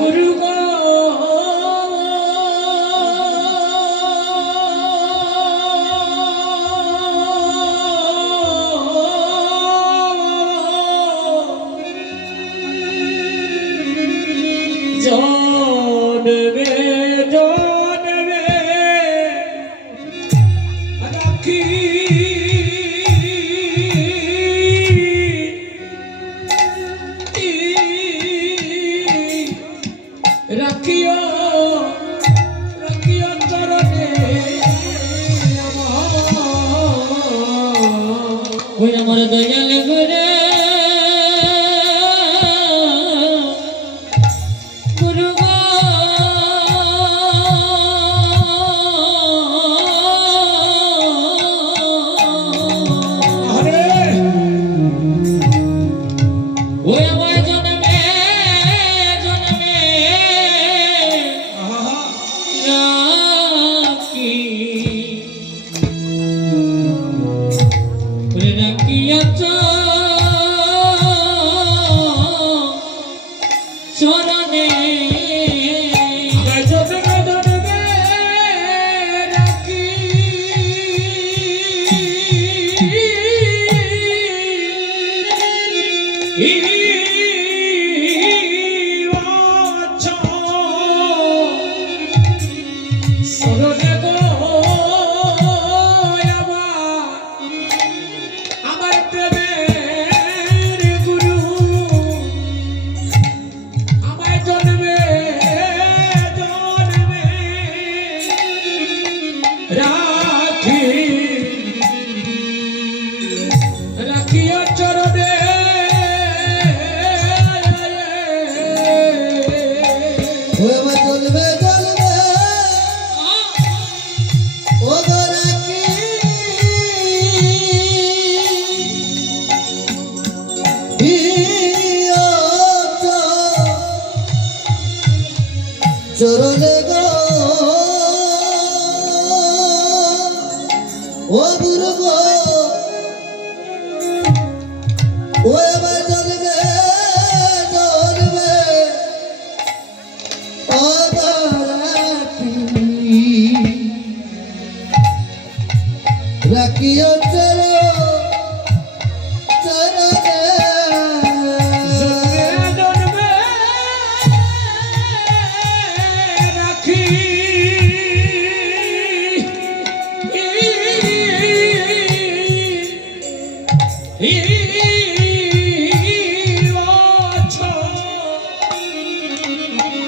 গুরু গো জনমে জনমে রাখি রাখিও রাখিও চরণে ওই আমার দয়াল গুরে গুরু গো ওই আমার জন্মে জন্মে রাখি রাখিয়া চরণে জন্মে জন্মে রাখি সরণে গো আমার প্রেমের গুরু আমায় জন্মে জন্মে রাখি রাখিয়া চরণে ও আমার জন্মে জন্মে ও গো রাখি চরণে গো ও গুরু গো ও আমার জন্মে জন্মে ও গো রাখি রাখিও চরণে জন্মে রাখি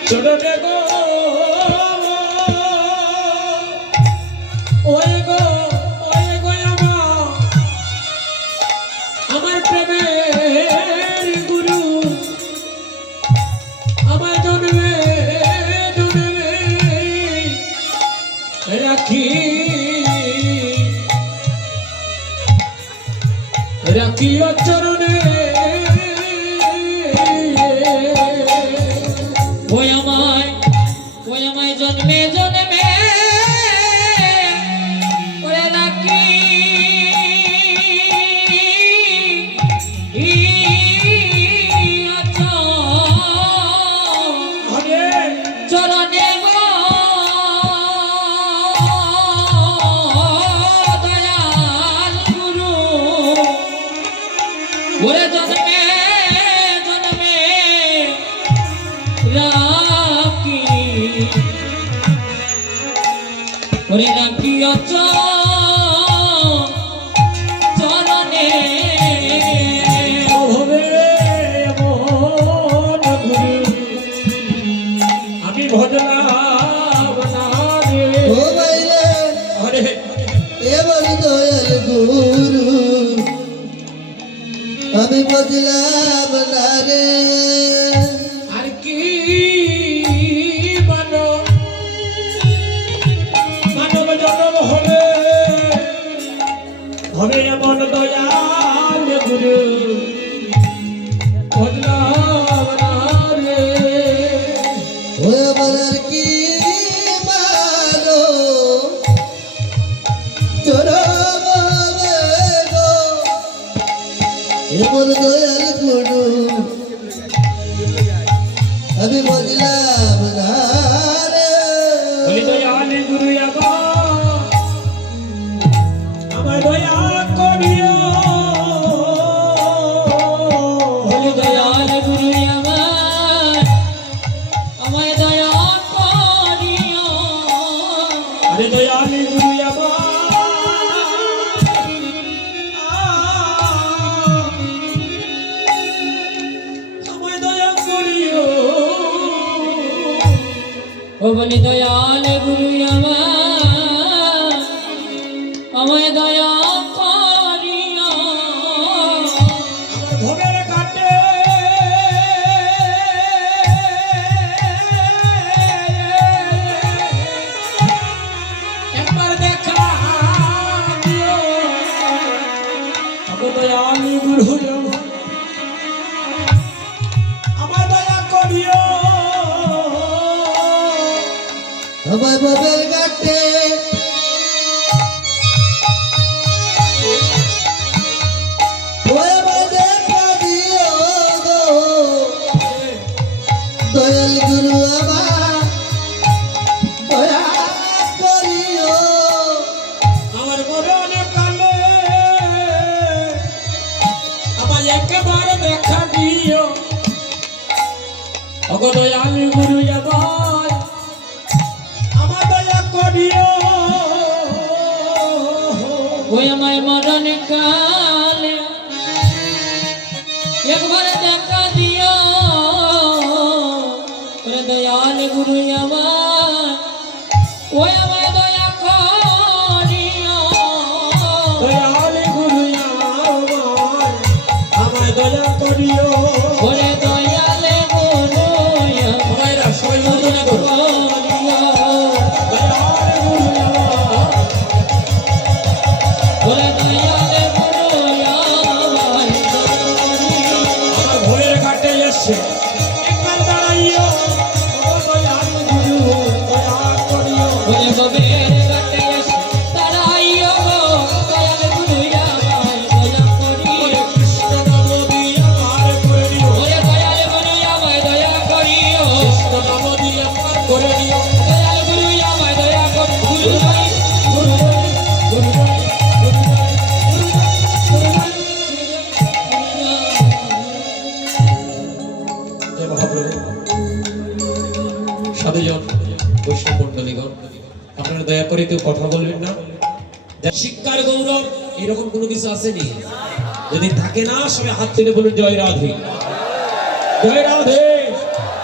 চরণে গো ওই গো আমার প্রেমের গুরু আমার জন্মে জন্মে রাখি রাখিও চরণে ওই আমায় জন্মে জন্মে ওরে রাখি চরণে গো দয়াল গুরু ওরে জন্মে জন্মে রাখি ওরে রাখিও চরণে হবে মন গুরু আমি ভজলাম না রে ও বাইরে আরে এবার দয়াল গুরু আমি বুঝলাম না রে আর কি মানব জন্ম হলে হবে এমন দয়াল গুরু ভজলাম না রে ও আমার আর কি মানো চরণে গো এমন দয়াল গুরু আমি বুঝলাম বুঝলাম না রে বলি দয়াল গুরু আমার দয়া করিও বলি দয়াল গুরু আমায় দয়া করিও আরে দয়াল গুরু আমায় দয়া করিও ও বলি দয়াল গুরু আমায় দয়া করিও আমার ভবের কাটে একবার দেখা দিও আমার দয়াল গুরু আমায় দয়া করিও আমার বাবের গাটে ওই বাদে কাঁদিও গো দয়াল গুরু আমার দয়া করিও আমার মরণে কালে আমায় একবার দেখা দিও ওগো দয়াল গুরু আমার দয়া করিও ওই আমায় মরণে কালে একবার দেখা দিও ওরে দয়াল গুরু আমার ওই আমায় দয়া করিও দয়াল গুরু আমার আমায় দয়া করিও ওরে দয়াল গুরু আমার সবাই দয়া করিও দয়াল গুরু ওরে দয়াল গুরু আমার ভোরের ঘাটে এসে একবার দাঁড়াইও ও দয়াল গুরু দয়া করিও ওরে ভোরের ঘাটে এসে দাঁড়াইও দয়াল গুরু আমার দয়া করিও কৃষ্ণ নাম দিয়ে আমার করে দিও ওরে দয়াল গুরু আমায় দয়া করিও কৃষ্ণ নাম দিয়ে আমার করে দিও দয়াল গুরু আমায় দয়া করিও গুরু ভাই গুরু ভাই গুরু ভাই গুরু ভাই গুরু ভাই জয় মহাপ্রভু সাধুজন বৈষ্ণব মন্ডলীগণ আপনারা দয়া করে কেউ কথা বলবেন না শিক্ষার গৌরব এরকম কোনো কিছু আসেনি যদি থাকে না সবাই হাত তুলে বলুন জয় রাধে জয় রাধে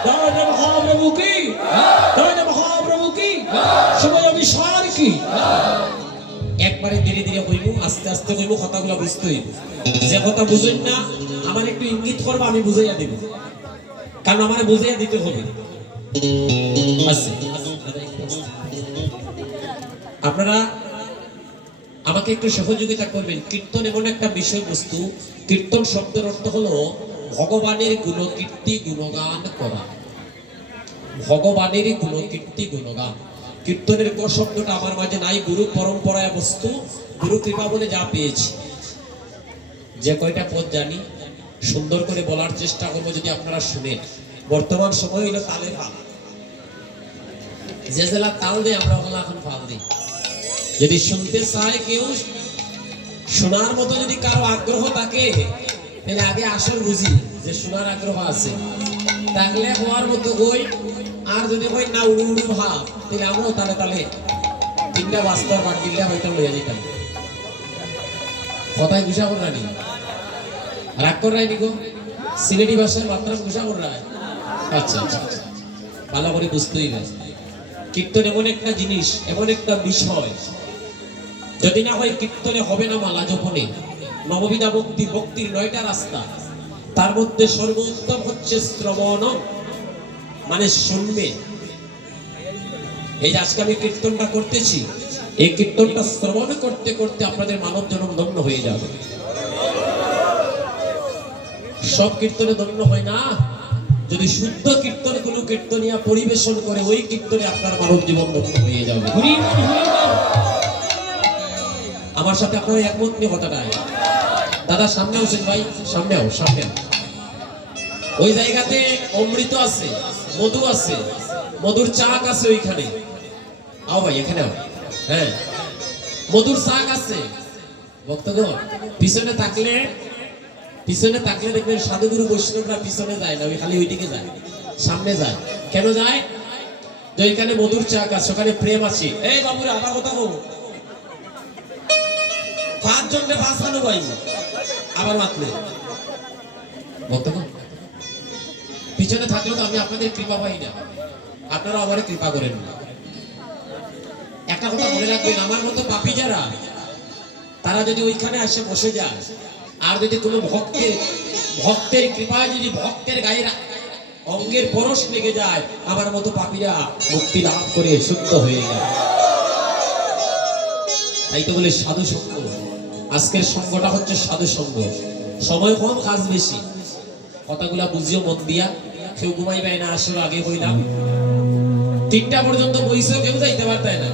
জয় জয় মহাপ্রভু কি জয় জয় মহাপ্রভু কি সময় বিশাল কি একবারে ধীরে ধীরে হইব আস্তে আস্তে হইব কথাগুলো বুঝতে হইব যে কথা বুঝেন না আমার একটু ইঙ্গিত করবো আমি বুঝাইয়া দেব কারণ আমার বুঝাইয়া দিতে হবে আপনারা আমাকে একটু সহযোগিতা করবেন কীর্তন এমন একটা বিষয়বস্তু কীর্তন শব্দের অর্থ হলো ভগবানের গুণকীর্তি গুণগান করা ভগবানের গুণকীর্তি গুণগান কীর্তনের ক শব্দটা আমার মাঝে নাই গুরু পরম্পরায় বস্তু গুরু কৃপা বলে যা পেয়েছি যে কয়টা পদ জানি সুন্দর করে বলার চেষ্টা করবো যদি আপনারা শুনেন বর্তমান সময় হইলো তালে ফাল যে জেলা তাল দেয় আমরা ওগুলো এখন ফাল দিই যদি শুনতে চায় কেউ শোনার মতো যদি কারো আগ্রহ থাকে তাহলে আগে আসল বুঝি যে শোনার আগ্রহ আছে তাহলে হওয়ার মতো হই আর যদি হয় না উড়ু উড়ু ভাব তাহলে আমরাও তালে তালে তিনটা বাস্তব বাদ দিলে হয়তো লইয়া যেতাম কথায় ঘুষাবো রানি রাগ কর রায় নিগো সিলেটি ভাষায় মাত্রা ঘুষাবো রায় আচ্ছা আচ্ছা ভালো করে বুঝতেই না কীর্তন এমন একটা জিনিস এমন একটা বিষয় যদি না হয় কীর্তনে হবে না মালা জপনে নববিধা ভক্তি ভক্তির 9টা রাস্তা তার মধ্যে সর্বোত্তম হচ্ছে শ্রবণ মানে শুনবে এই যে আজকে আমি কীর্তনটা করতেছি এই কীর্তনটা শ্রবণ করতে করতে আপনাদের মানব জন্ম ধন্য হয়ে যাবে সব কীর্তনে ধন্য হয় না যদি শুদ্ধ কীর্তন কোনো কীর্তনিয়া পরিবেশন করে ওই কীর্তনে আপনার মানব জীবন ধন্য হয়ে যাবে আমার সাথে আপনারা একমত নিয়ে কথাটা দাদা সামনে হোসেন ভাই সামনে সামনে ওই জায়গাতে অমৃত আছে মধু আছে, মধুর চাক আছে ওইখানে। আও ভাই এখানে আও। হ্যাঁ, মধুর চাক আছে। ভক্তগণ পিছনে থাকলে দেখবেন সাধুগুরু বৈষ্ণবরা পিছনে যায় না, ওই খালি ওইদিকে যায়, সামনে যায়। কেন যায়? যে এখানে মধুর চাক আছে, ওখানে প্রেম আছে। এই বাবুরা আবার কথা বলবো, 5 জনকে বাঁচানো ভাই আবার মাতলে। ভক্তগণ পিছনে থাকলে তো আমি আপনাদের কৃপা পাই না, আপনারা আমারে কৃপা করেন না। একটা কথা মনে রাখবেন, আমার মতো পাপী যারা, তারা যদি ওইখানে এসে বসে যায়, আর যদি কোনো ভক্তের কৃপায় যদি ভক্তের গায়ের অঙ্গের পরশ লেগে যায়, আমার মতো পাপীরা মুক্তি লাভ করে শুদ্ধ হয়ে যায়। তাই তো বলে সাধু সঙ্গ। আজকের সঙ্গটা হচ্ছে সাধু সঙ্গ। সময় কম, কাজ বেশি। কথাগুলা বুঝিও মন দিয়া। কেউ ঘুমাইবে না, আসলে আগে বইলাম 3টা পর্যন্ত বইছেও কেউ যাইতে পারতাই না।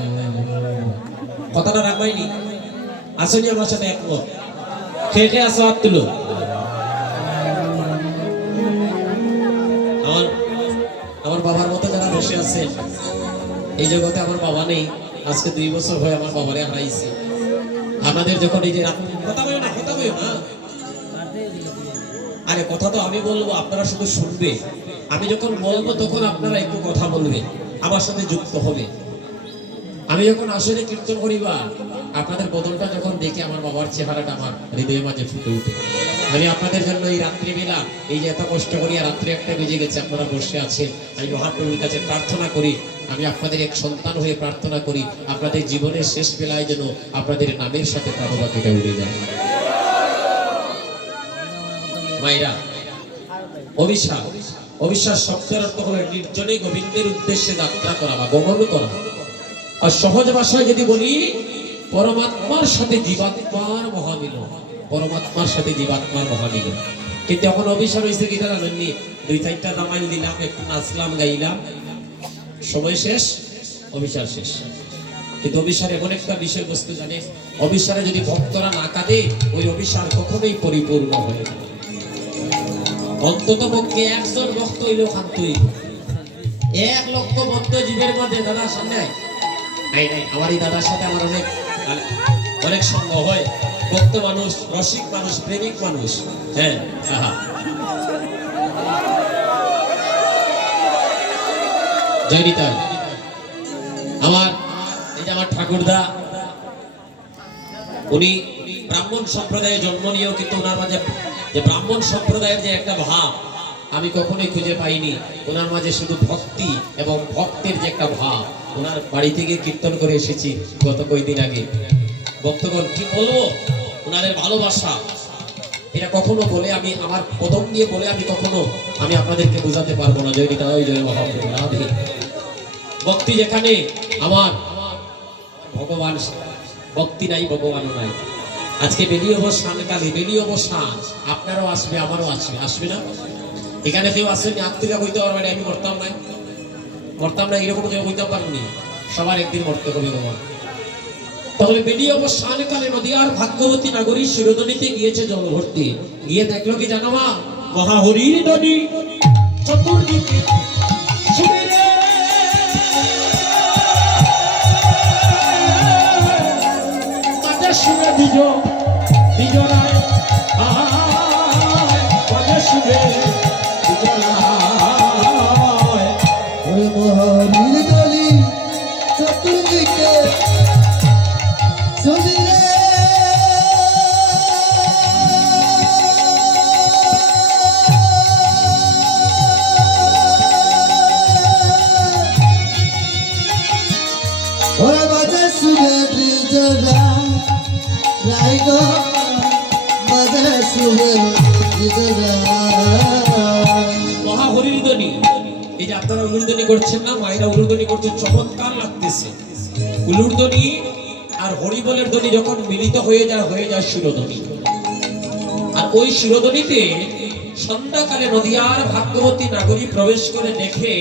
কথাটা রাখবাইনি। আসনি আমার সাথে একমত? খেয়ে আসো, হাত তুলো। আমার বাবার মতো যারা বসে আছে এই জগতে, আমার বাবা নেই। আজকে 2 বছর হয়ে আমার বাবারে হারাইছি। আপনাদের যখন এই যে কথা বলো না, আরে কথা তো আমি বলবো, আপনারা শুধু শুনবে। আমি যখন বলবো তখন আপনারা একটু কথা বলবে, আমার সাথে যুক্ত হবে। আমি যখন আসলে কীর্তন করিবা, আপনাদের বদলটা যখন দেখে আমার বাবার চেহারাটা আমার হৃদয়ের মাঝে ফুটে উঠে। আমি আপনাদের জন্য এই রাত্রিবেলা, এই যে এত কষ্ট করি, রাত্রি 1টা বেজে গেছে, আপনারা বসে আছেন, আমি মহাপ্রভুর কাছে প্রার্থনা করি, আমি আপনাদের এক সন্তান হয়ে প্রার্থনা করি, আপনাদের জীবনের শেষ বেলায় যেন আপনাদের নামের সাথে প্রাণবাক্যটা উড়ে যায়। মায়েরা, অবিশ্বাস শব্দের অর্থ হলো নির্জনে গোবিন্দের উদ্দেশ্যে যাত্রা করা বা গমন করা। আর সহজ ভাষায় যদি বলি, পরমাত্মার সাথে জীবাত্মার মহামিলন। পরমাত্মার সাথে জীবাত্মার মহামিলন। কিন্তু এখন অভিশাপ হয়েছে কি জানেননি? 2-4টা রামায়ণ দিলাম, একটু নাচলাম, গাইলাম, সময় শেষ, অভিশাপ শেষ। কিন্তু অভিশাপ এমন একটা বিষয়বস্তু জানে, অভিশাপে যদি ভক্তরা না কাঁদে, ওই অভিশাপ কখনোই পরিপূর্ণ হয় না। অন্তত পক্ষে 1 জন ভক্ত হইলেও শান্ত হইব। 1 লক্ষ ভক্ত জীবের মধ্যে দাদা সামনে আমার এই দাদার সাথে আমার অনেক সঙ্গ হয়। ভক্ত মানুষ, রসিক মানুষ, প্রেমিক মানুষ। হ্যাঁ, জয় নিতাই। আমার এই যে আমার ঠাকুরদা, উনি ব্রাহ্মণ সম্প্রদায়ে জন্ম নিয়েও কিন্তু ওনার মাঝে যে ব্রাহ্মণ সম্প্রদায়ের যে একটা ভাব আমি কখনোই খুঁজে পাইনি। ওনার মাঝে শুধু ভক্তি এবং ভক্তের যে একটা ভাব। ওনার বাড়ি থেকে কীর্তন করে এসেছি গত কয়েকদিন আগে। ভক্তগণ কি বলবো, ওনাদের ভালোবাসা এটা কখনো বলে আমি আমার কদম দিয়ে বলে আমি আপনাদেরকে বোঝাতে পারবো না। জয় নিতাই, জয় মহাপ্রভু। ভক্তি যেখানে আমার ভগবান, ভক্তি নাই ভগবানও নাই। আজকে বেলি অবসান কালে, বেলি অবসান আপনারও আসবে, আমারও আসবে না? এখানে কেউ আসেনি আত্মীয় হইতে পারবে, আমি মরতাম না, এরকম কেউ হইতে পারেনি। সবার একদিন মরতে হবে ভগবান। তাহলে বেলি অবসান কালে নদীয়ার ভাগ্যবতী নাগরী শিরোদনীতে গিয়েছে জল ভর্তি। গিয়ে দেখলো কি জানো মা? মহাহরির নদী চতুর্দিকে শুনে বিজনায় শুনে মহাবীর দলি চতুর্দিকে শুনিলে ওরা বাজে শুনে বিজনা মহাহরির ধ্বনি। এই যে আপনারা উলুরধ্বনি করছেন না, মায়েরা উলুরধ্বনি করছে, চমৎকার লাগতেছে। উলুরধ্বনি আর হরিবলের ধ্বনি যখন মিলিত হয়ে যায় শিরোধ্বনি। আর ওই শিরোধ্বনিতে সন্ধ্যাকালে নদিয়ার ভাগ্যবতী নাগরী প্রবেশ করে দেখে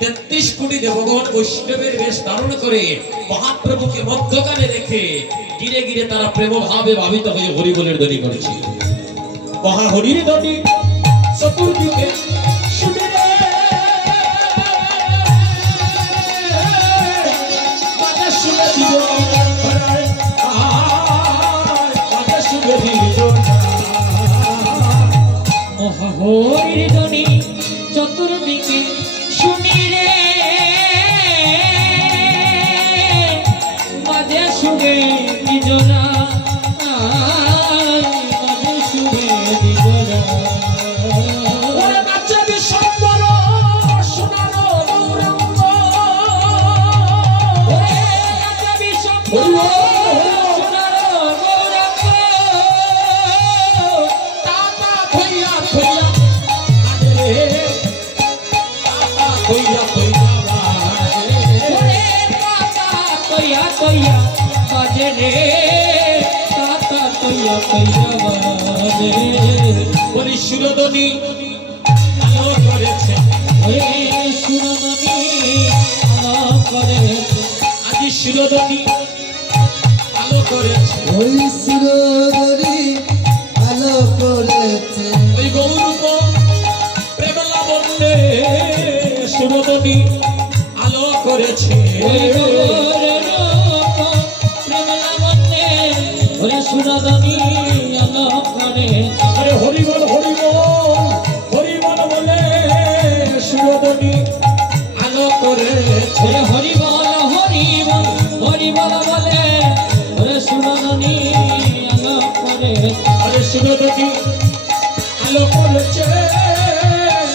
33 কোটি দেবগণ বৈষ্ণবের বেশ ধারণ করে মহাপ্রভুকে মধ্যকালে রেখে গিরে গিরে তারা প্রেম ভাবে ভাবিত হয়ে হরিবলের ধ্বনি করেছে। মহাহরির ধ্বনি চতুর্দিকে শুনিলে হরির ধ্বনি চতুর্দিকে শুনি রে, মাঝে সুরে নিজরা, মাঝে সুরে নিজরা। ওরে বাচ্চা বিশ্বম্বর সোনার গৌরাঙ্গ, ওরে রাজা বিশ্বম্বর সোনার গৌরাঙ্গ, তাতা থইয়া থইয়া আরে তাতা থইয়া থইয়া বাজে। ওরে তাতা কইয়া কইয়া বাজে রে, তাতা কইয়া কইয়া বাজে। বলি সুরধ্বনি আলো করেছে, ওরে সুরধ্বনি আলো করেছে, আজি সুরধ্বনি আলো করেছে। ওই সুরধরি আলো করেছে ওই গৌরূপ প্রেম লাবণ্যে সুরধ্বনি আলো করেছে। ওই গৌরের রূপ প্রেম লাবণ্যে, ওরে সুরধ্বনি আলো করেছে। আরে হরিবল হরিবল হরিবল বলে সুরধ্বনি আলো করেছে। ওরে হরিবল হরিবল হরিবল বলে, ওরে সুরধ্বনি আলো করেছে। আরে সুরধ্বনি আলো করেছে,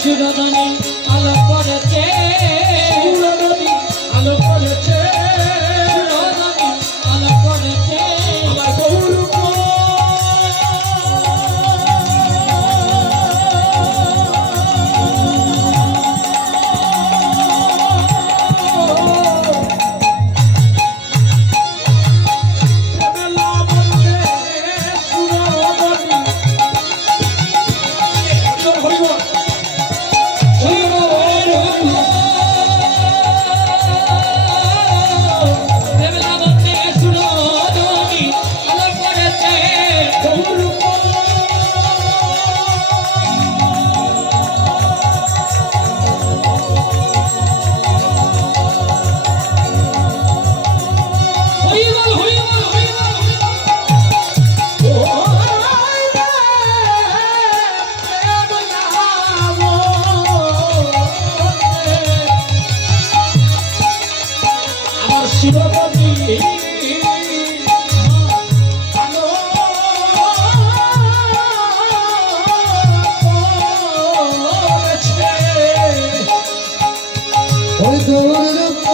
সুরধ্বনি আলো করেছে, সুরধ্বনি আলো করেছে। সুরধ্বনি আলো করেছে। আমার গৌরূপ প্রেম লাবণ্যে সুরধ্বনি। হরিবল প্রেম লাবণ্যে সুরধ্বনি আলো করেছে। গৌরূপ হরিবল হরিবল হরিবল আমার শিবগতি আলো করেছে। ওই গৌর রূপ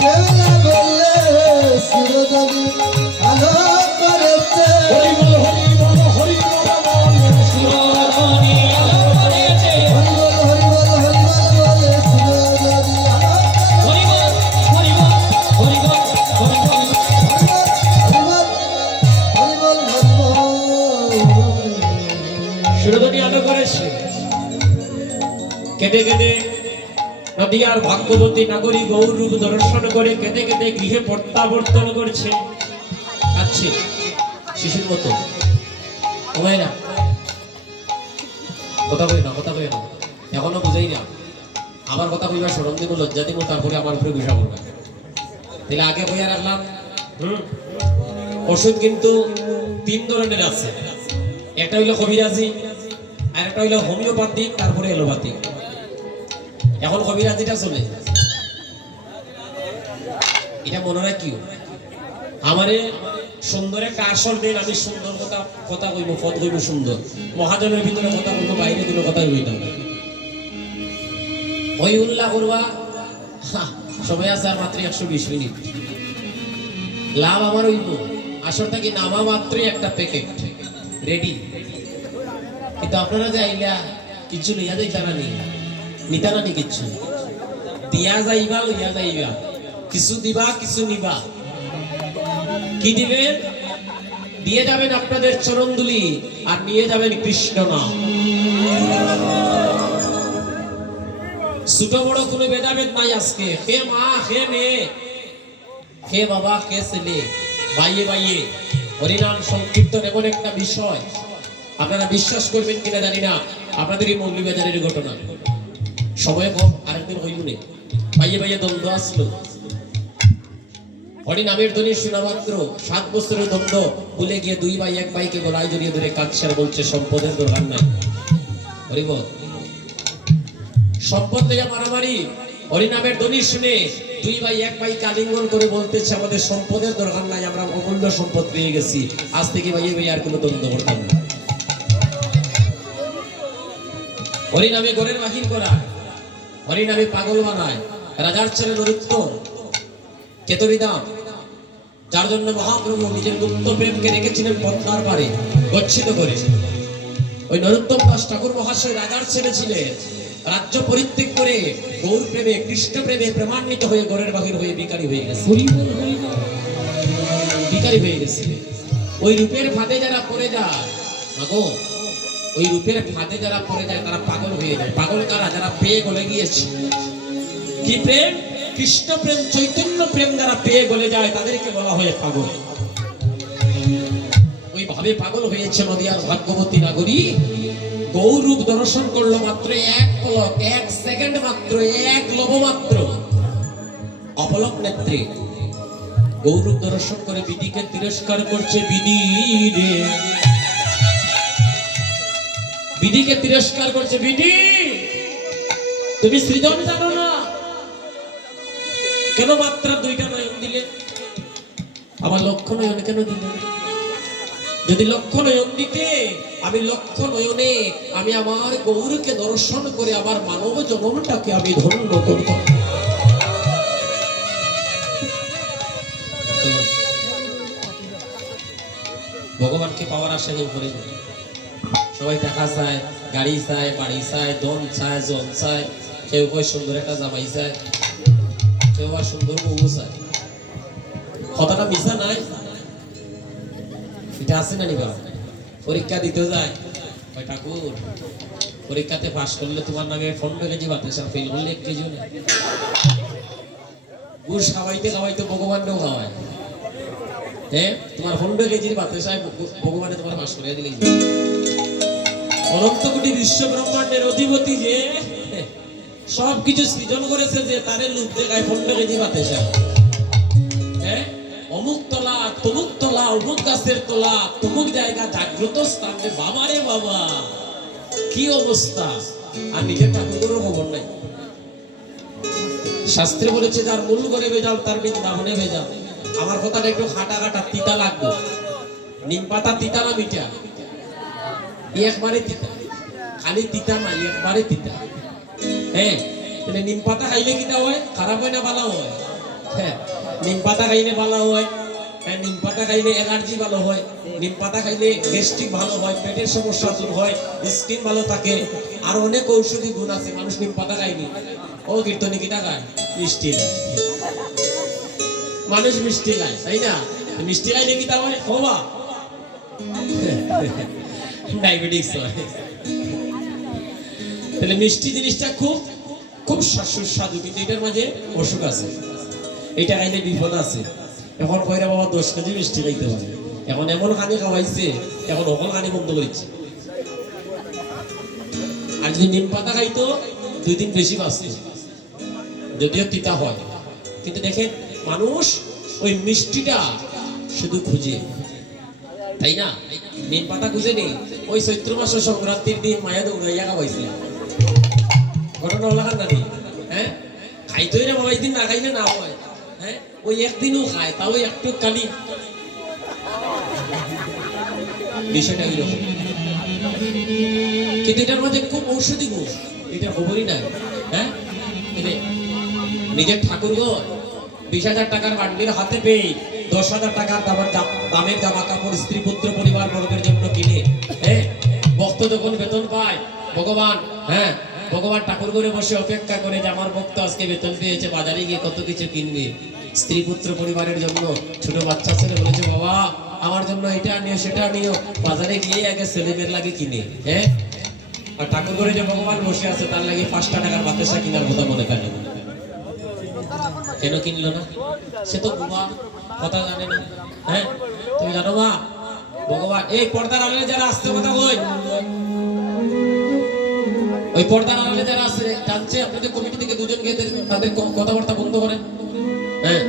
কেবলা বললে সুরধরি আলো করেছে হরিবল হরিবল হরিবল বলে সুরধ্বনি আলো করেছে। হরিবল হরিবল হরিবল বলে সুরধরি আলো হরিবল হরিবল হরিবল হরিবল হরিবল হরিবল সুরধ্বনি আলো করেছে। কেঁদে কেঁদে নদিয়ার ভাগ্যবতী নাগরী গৌর রূপ দর্শন করে কেঁদে কেঁদে গৃহে প্রত্যাবর্তন করছে, কাচ্ছে শিশুর মতো। ঘুমায় না, কথা কই না, কথা কই না, এখনো বুঝাই না। আমার কথা কইবা সরম দিব, লজ্জা দিব, তারপরে আমার উপরে গুসা করবে। তাহলে আগে বইয়া রাখলাম। ওষুধ কিন্তু 3 ধরনের আছে, একটা হইলো কবিরাজি, আর একটা হইলো হোমিওপ্যাথিক, তারপরে এলোপ্যাথিক। এখন কবিরাজিটা চলে, এটা মনে রাখিও। আমারে সুন্দর একটা আসল নেই, আমি সুন্দর কথা কথা কইব, পদ কইব সুন্দর, মহাজনের ভিতরে কথা বলবো, বাইরে কোনো কথাই হইতাম না। ওই উল্লাহ করবা, সময় আছে আর মাত্র 120 মিনিট। লাভ আমার হইব আসলটা কি, নামা মাত্রই একটা প্যাকেট রেডি। কিন্তু আপনারা যে আইলা কিছু লইয়া যাইতা না নি, নিতা না নি, কিচ্ছু দিয়া যাইবা, লইয়া যাইবা, কিছু দিবা কিছু নিবা। কি দিবেন? দিয়ে যাবেন আপনাদের চরণধুলি, আর নিয়ে যাবেন কৃষ্ণ নাম। ছোট বড় কোনো ভেদাভেদ নাই আজকে। কে মা, কে মেয়ে, কে বাবা, কে ছেলে, ভাইয়ে ভাইয়ে হরিনাম সংকীর্তন এমন একটা বিষয়, আপনারা বিশ্বাস করবেন কিনা জানি না, আপনাদের এই মৌলভীবাজারের ঘটনা। সময় কম, আরেকদিন হইল নে, ভাইয়ে ভাইয়ে দ্বন্দ্ব আসলো, হরি নামের ধ্বনি শোনা মাত্র 7 বছরের দ্বন্দ্ব ভুলে গিয়ে দুই ভাই এক ভাইকে গলায় জড়িয়ে ধরে কাঁদছে বলছে সম্পদের দরকার নাই। হরি বল। সম্পদ লেগে মারামারি, হরি নামের ধ্বনি শুনে দুই ভাই এক ভাইকে আলিঙ্গন করে বলতেছে আমাদের সম্পদের দরকার নাই, আমরা অমূল্য সম্পদ পেয়ে গেছি, আজ থেকে ভাই ভাই আর কোনো দ্বন্দ্ব করতাম না। হরি নামে ঘরের বাহির করা, হরি নামে পাগল বানায়। রাজার ছেলে নরোত্তম কেতরিদাম, যার জন্য মহাপ্রভু নিজের গুপ্ত প্রেমকে রেখেছিলেন পদ্মার পারে গচ্ছিত করে। ওই নরোত্তম দাস ঠাকুর মহাশয় রাজার ছেলে ছিলেন, রাজ্য পরিত্যাগ করে গৌর প্রেমে কৃষ্ণ প্রেমে প্রেমান্বিত হয়ে ঘরের বাহির হয়ে ভিখারি হয়ে গেছে। ভিখারি হয়ে গেছে। ওই রূপের ফাঁদে যারা পড়ে যায়, মাগো ওই রূপের ফাঁদে যারা পড়ে যায় তারা পাগল হয়ে যায়। পাগল কারা? যারা পেয়ে গলে গিয়েছে। কি প্রেম? কৃষ্ণ প্রেম, চৈতন্য প্রেম যারা পেয়ে গলে যায় তাদেরকে বলা হয় পাগল। ওই ভাবে পাগল হয়েছে নদিয়ার ভাগ্যবতী নাগরী। গৌর রূপ দর্শন করলো মাত্র এক পলক, এক সেকেন্ড মাত্র, এক লব মাত্র, অপলক নেত্রে গৌর রূপ দর্শন করে বিধিকে তিরস্কার করছে। বিধি রে, বিধিকে তিরস্কার করছে। বিধি, তুমি সৃজন জানো না, কেন মাত্রা 2টা নয়ন দিলে? আমার লক্ষ নয়ন কেন দিলে? যদি লক্ষ নয়ন দিতে, আমি লক্ষ নয়নে আমি আমার গৌরকে দর্শন করে আমার মানব জন্মটাকে আমি ধন্য করব। ভগবানকে পাওয়ার আশা কেউ করে না। সবাই টাকা চায়, গাড়ি চায়, বাড়ি চায়, ধন চায়, জন চায়, কেউ কয় সুন্দর একটা জামাই চায়, কেউ আর সুন্দর বউ চায়। কথাটা মিশা নাই, এটা আছে না নিবা? পরীক্ষা দিতে যায়, কয় ঠাকুর পরীক্ষাতে পাশ করলে তোমার নামে 15 কেজি বাতাসা, ফেল করলে 1 কেজিও নেই। ঘুষ খাওয়াইতে খাওয়াইতে ভগবানকেও খাওয়ায়। হ্যাঁ, তোমার 15 কেজির বাতাসায় ভগবানে তোমার পাশ করে দিলেই। অনন্ত কোটি বিশ্ব ব্রহ্মাণ্ডের অধিপতি যে সবকিছু সৃজন করেছে, যে তারে লুপ দেখায় 15 কেজি বাতাসা। হ্যাঁ, অমুক তলা, তমুক তলা, অমুক গাছের তলা, তমুক জায়গা জাগ্রত স্থান। বাবা রে বাবা, কি অবস্থা! আর নিজের ঠাকুরেরও খবর নাই। শাস্ত্রে বলেছে যার মূল করে ভেজাল তার বৃন্দাবনে ভেজাল। আমার কথাটা একটু খাটা খাটা তিতা লাগবে। নিম পাতা তিতা না মিঠা? একবারে তিতা, খালি তিতা না, একবারে তিতা। হ্যাঁ, তাহলে নিম পাতা খাইলে কিটা হয়? খারাপ হয় না ভালো হয়? হ্যাঁ, নিম পাতা খাইলে ভালো হয়। হ্যাঁ, নিম পাতা খাইলে এনার্জি ভালো হয়, নিম পাতা খাইলে গ্যাস্ট্রিক ভালো হয়, পেটের সমস্যা দূর হয়, স্কিন ভালো থাকে, আর অনেক ঔষধি গুণ আছে। মানুষ নিম পাতা খায়নি, ও কীর্তনী কিটা খায়? মিষ্টি খায়। মানুষ মিষ্টি খায়, তাই না? মিষ্টি খাইলে কিটা হয়? হবা ডায়াবেটিস হয়। তাহলে মিষ্টি জিনিসটা খুব খুব সুস্বাদু, কিন্তু এটার মাঝে অসুখ আছে। এটা খাইলে বিপদ আছে। এখন কইরা বাবা 10 কেজি মিষ্টি খাইতে পারে, এখন এমন খানি খাওয়াইছে, এখন অকল খানি বন্ধ করেছে। আর যদি নিম পাতা খাইতো 2 দিন বেশি বাঁচত, যদিও তিতা হয়। কিন্তু দেখেন মানুষ ওই মিষ্টিটা শুধু খুঁজে, তাই না? নিম পাতা খুঁজে নেই। ওই চৈত্র মাস সংক্রান্তির দিন মায়া দৌড়াইয়া খাওয়াইছে। ঘটনা হলো না? হ্যাঁ, খাইতোই না বাবা, দিন না খাইলে না হয়। হ্যাঁ, ওই একদিনও খায়, তাও একটু কালি। বিষয়টা এইরকম, কিন্তু এটার মধ্যে খুব ঔষধি গুণ, এটা খবরই নাই। হ্যাঁ, নিজের ঠাকুর গো 20,000 টাকার বান্ডিল হাতে পেয়ে 10,000 টাকার দামের জামা কাপড় স্ত্রী পুত্র পরিবার বর্গের জন্য কিনে, হ্যাঁ, ভক্ত যখন বেতন পায়, ভগবান, হ্যাঁ, ভগবান ঠাকুর ঘরে বসে অপেক্ষা করে যে আমার ভক্ত আজকে বেতন পেয়েছে, বাজারে গিয়ে কত কিছু কিনবে। স্ত্রী পুত্র পরিবারের জন্য ছোট বাচ্চা ছেলে বলেছে বাবা আমার জন্য এটা নিও সেটা নিও, বাজারে গিয়ে আগে ছেলেমেয়ের লাগে কিনে। হ্যাঁ, আর ঠাকুর ঘরে যে ভগবান বসে আছে তার লাগে 5টা টাকার বাতাসা কেনার কথা মনে পেল। কেন কিনলো না? সে তো বাবা কথা জানে না। হ্যাঁ, তুমি জানো মা, ভগবান এই পর্দার আড়ালে যারা আসতে কথা বই, ওই পর্দার আড়ালে যারা আছে জানছে, আপনাদের কমিটি থেকে 2জন গিয়ে তাদের কথাবার্তা বন্ধ করেন। হ্যাঁ,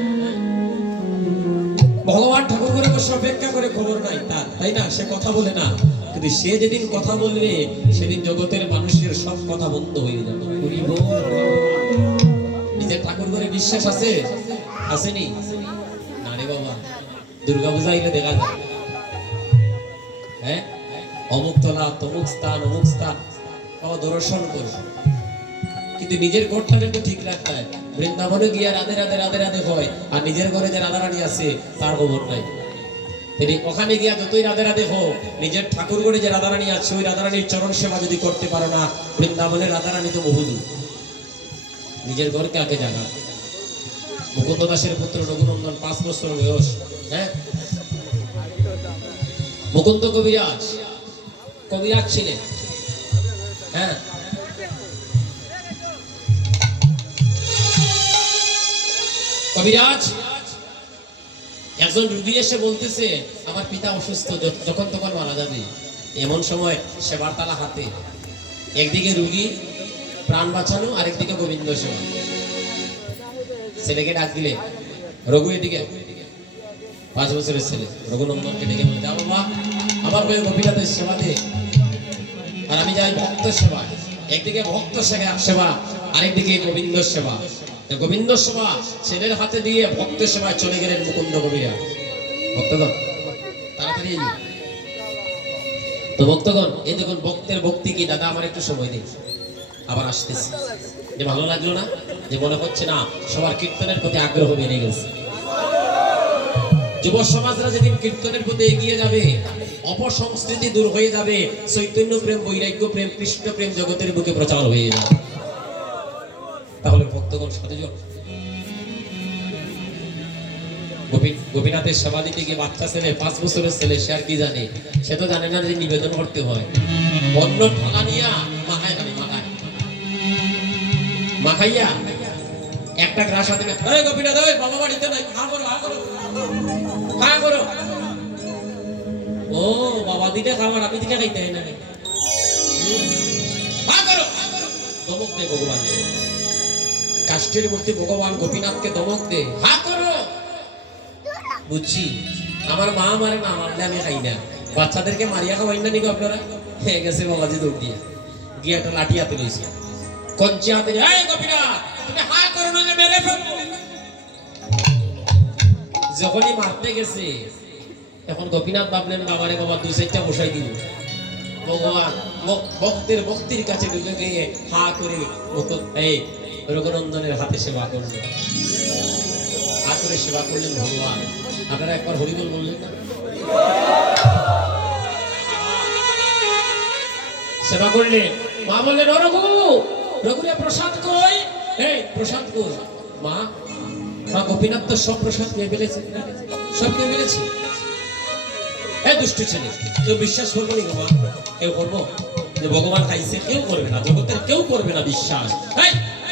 খবর নাই তার, তাই না? সে কথা বলে না, কিন্তু সে যেদিন কথা বলবে সেদিন জগতের মানুষের সব কথা বন্ধ হয়ে যাবে। হরি বল, হরি বল। নিজের ঠাকুর ঘরে বিশ্বাস আছে? আসেনি? না রে বাবা, দুর্গা পূজা আইলে দেখা যায়, হ্যাঁ, অমুক তলা, তমুক স্থান, অমুক স্থান, বাবা দর্শন করো, কিন্তু নিজের ঘরটাকে তো ঠিক রাখতে হয়। বৃন্দাবনে গিয়ে রাধে রাধে রাধে রাধে হয়, আর নিজের ঘরে যে রাধারানী আছে তার খবর নাই। তিনি ওখানে গিয়া যতই রাধে রাধে হোক, নিজের ঠাকুর ঘরে যে রাধারানী আছে ওই রাধারানীর চরণ সেবা যদি করতে পারো না, বৃন্দাবনের রাধারানী তো বহুদূর। নিজের ঘরকে আগে জাগা। মুকুন্দ দাসের পুত্র রঘুনন্দন 5 বছর বয়স, হ্যাঁ, মুকুন্দ কবিরাজ, কবিরাজ ছিলেন, হ্যাঁ, কবিরাজ। একজন রোগী এসে বলতেছে আমার পিতা অসুস্থ, যখন তখন মারা যাবে। এমন সময় সেবার তালা হাতে, একদিকে রোগী প্রাণ বাঁচানো, আরেকদিকে গোবিন্দ সেবা। ছেলেকে ডাক দিলে, রঘু এদিকে, 5 বছরের ছেলে রঘুনন্দনকে ডেকে বলে, যা বাবা, আমার হয়ে গোপীনাথের সেবা দে, আর আমি যাই ভক্ত সেবা। একদিকে ভক্ত সেবা, আরেকদিকে গোবিন্দ সেবা। গোবিন্দ সেবা ছেলের হাতে দিয়ে ভক্ত সেবায় চলে গেলেন মুকুন্দ কবিরাজ। ভক্তগণ তাড়াতাড়ি এলি তো। ভক্তগণ, এই দেখুন ভক্তের ভক্তি কি। দাদা আমার একটু সময় দিন, আবার আসতেছি। যে ভালো লাগলো না, যে মনে হচ্ছে না সবার কীর্তনের প্রতি আগ্রহ বেড়ে গেছে। যুব সমাজরা যেদিন কীর্তনের প্রতি এগিয়ে যাবে, অপসংস্কৃতি দূর হয়ে যাবে, চৈতন্য প্রেম, বৈরাগ্য প্রেম, কৃষ্ণ প্রেম জগতের বুকে প্রচার হয়ে যাবে। তাহলে ভক্তগণ সাধুজন, গোপীনাথের সেবা দিতে গিয়ে বাচ্চা ছেলে, 5 বছরের ছেলে, সে আর কি জানে? সে তো জানে না যে নিবেদন করতে হয়। অন্য ঠালা নিয়া মাখায়, খালি মাখায়, মাখাইয়া একটা গ্রাস হাতে, এই গোপীনাথ, ওই বাবা বাড়িতে নাই, খা করো, খা করো, খা করো। ও বাবা দিতে খাবার, আমি দিতে খাইতে হয় না, খা করো। দমক দে ভগবান, কাষ্টের মূর্তি ভগবান গোপীনাথকে দমক দে, হা করো। বুঝছি, আমার মা মারে না, মারলে আমি খাই না। বাচ্চাদেরকে মারিয়া খাওয়াই না, নিগো আপনারা? হয়ে গেছে বাবাজি দৌড় দিয়ে গিয়ে একটা লাঠি হাতে লইছে, কঞ্চি হাতে, এই গোপীনাথ তুমি হা করো না, মেরে ফেলবো। যখনই মারতে গেছে, এখন গোপীনাথ ভাবলেন বাবারে বাবা 2-4টা বসাই দিব। ভগবান ভক্তের ভক্তির কাছে ঢুকে গিয়ে হা করে এই রঘুনন্দনের হাতে সেবা করলেন, হা করে সেবা করলেন ভগবান। আপনারা একবার হরিবল বললেন না? সেবা করলেন, মা বললেন, ও রঘু, রঘুরে প্রসাদ কই? এই প্রসাদ কই? মা, মা গোপীনাথ তো সব প্রসাদ নিয়ে ফেলেছে, সব নিয়ে ফেলেছে। এই দুষ্ট ছেলে, কেউ বিশ্বাস করবো নি? ভগবান কেউ করবো যে ভগবান খাইছে? কেউ করবে না, জগতের কেউ করবে না বিশ্বাস।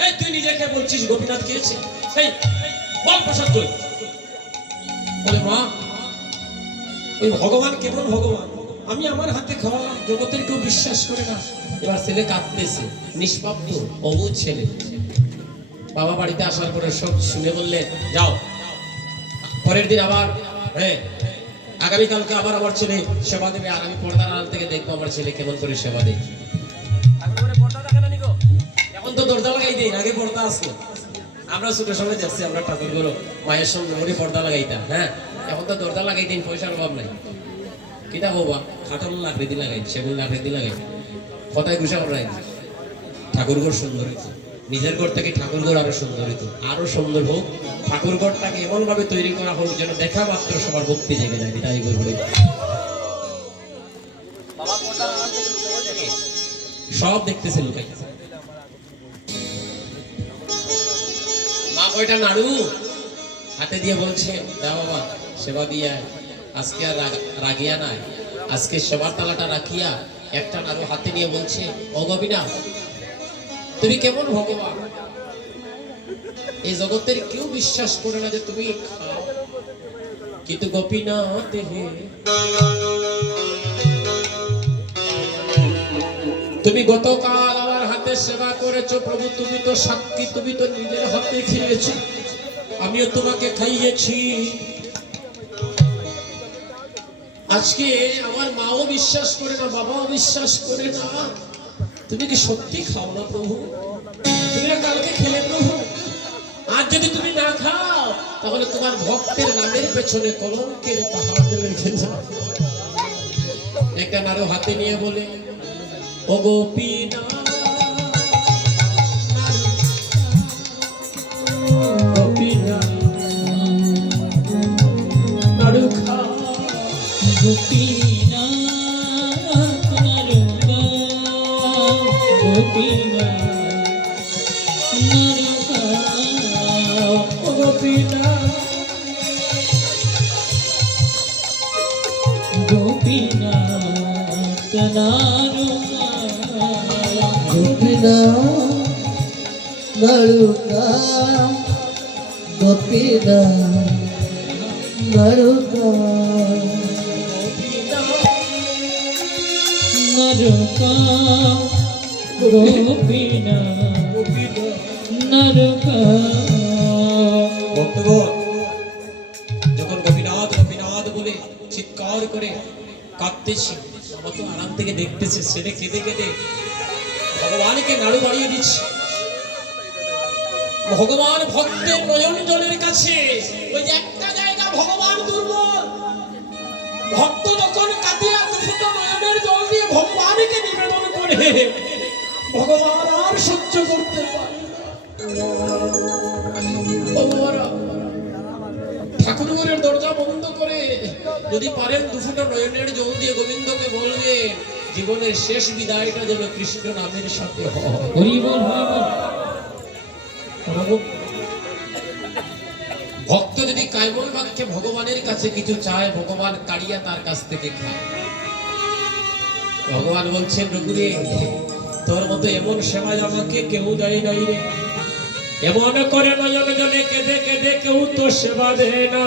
এই তুই নিজেকে বলছিস গোপীনাথ খেয়েছে? এই বল প্রসাদ কই? বলে, মা ওই ভগবান কেবল ভগবান, আমি আমার হাতে খাওয়ালাম, জগতের কেউ বিশ্বাস করে না। এবার ছেলে কাঁদতেছে, নিষ্পাপ্ত অবুঝ ছেলে। বাবা বাড়িতে আসার পরে সব শুনে বললেন, যাও। পরের দিন আবার, হ্যাঁ, আগামীকালকে আবার আমার ছেলে সেবা দেবে, আর আমি পর্দার আড়াল থেকে দেখবো আমার ছেলে কেমন করে সেবা দেয়। এখন তো দরজা লাগাই দেই, আগে পর্দা আসলো। আমরা ছোট সময় যাচ্ছি, আমরা ঠাকুর গুলো মায়ের সঙ্গে পর্দা লাগাইতাম। হ্যাঁ, এখন তো দরজা লাগাই দিন, পয়সার অভাব নাই। কিতা বাবা, খাটাল লাকড়ি লাগাই, সেগুলো লাকড়ি লাগাই, কথায় ঘুষা করাই। ঠাকুর ঘর সুন্দর হইতো, নিজের ঘর থেকে ঠাকুর ঘর আরো সুন্দর হইতো, আরো সুন্দর হোক। ঠাকুর ঘরটাকে এমন ভাবে তৈরি করা হোক যেন দেখা মাত্র সবার ভক্তি জেগে যায়। তাই করে সব দেখতেছে লোকাই। মা কয়টা নাড়ু হাতে দিয়ে বলছে, যা বাবা সেবা দিয়া, আজকে আর রাগিয়া নাই, আজকে সেবার তালাটা রাখিয়া একটা নাড়ু হাতে নিয়ে বলছে, ও গোপীনাথ তুমি কেমন ভগবান, এই জগতের কেউ বিশ্বাস করে না যে তুমি খাও, কিন্তু গোপীনাথ হে তুমি গতকাল আমার হাতে সেবা করেছো প্রভু, তুমি তো সাক্ষী, তুমি তো নিজের হাতে খেয়েছো, আমিও তোমাকে খাইয়েছি। আজকে আমার মাও বিশ্বাস করে না, বাবাও বিশ্বাস করে না। তুমি কি সত্যি খাও না প্রভু? তুমি না কালকে খেলে প্রভু? আর যদি তুমি না খাও তাহলে তোমার ভক্তের নামের পেছনে কলঙ্কের পাহাড় লেগে যাবে। একটা নাড়ু হাতে নিয়ে বলে, ও গোপীনা গোপীনা নাড়ু খা। গোপীনাথ নারুকা, গোপীনাথ নারুকা, ও গোপীনা গোপীনাথ নারুকা, গোপীনা নাড়ুকা গোপীনা নাড়ুকা নারুকা, গোপীনাথ নারুকা। ভক্তগণ যখন গোপীনাথ গোপীনাথ বলে চিৎকার করে কাঁদতেছি, বাবা তো আরাম থেকে দেখতেছে, ছেলে কেঁদে কেঁদে ভগবানকে নাড়ু বাড়িয়ে দিচ্ছে। ভগবান ভক্তের নয়ন জলের কাছে, ওই যে একটা জায়গা ভগবান দুর্বল। ভক্ত যখন কাঁদিয়া দুফুটো নয়নের জল দিয়ে ভগবানকে নিবেদন করে, ভগবান আর সহ্য করতে পারে না। ঠাকুর ঘরের দরজা বন্ধ করে যদি পারেন দুফুটো নয়নের জল দিয়ে গোবিন্দকে বলবে, জীবনের শেষ বিদায়টা যেন কৃষ্ণ নামের সাথে হয়। হরি বল, হরি বল। ভক্ত যদি কায়মন বাক্যে ভগবানের কাছে কিছু চায়, ভগবান কাড়িয়া তার কাছ থেকে খায়। ভগবান বলছেন, রঘুরে তোর মতো এমন সেবায় আমাকে কেউ দেয় নাই রে। এমন করে নয়ন জলে কেঁদে কেঁদে কেউ তো সেবা দেয় না।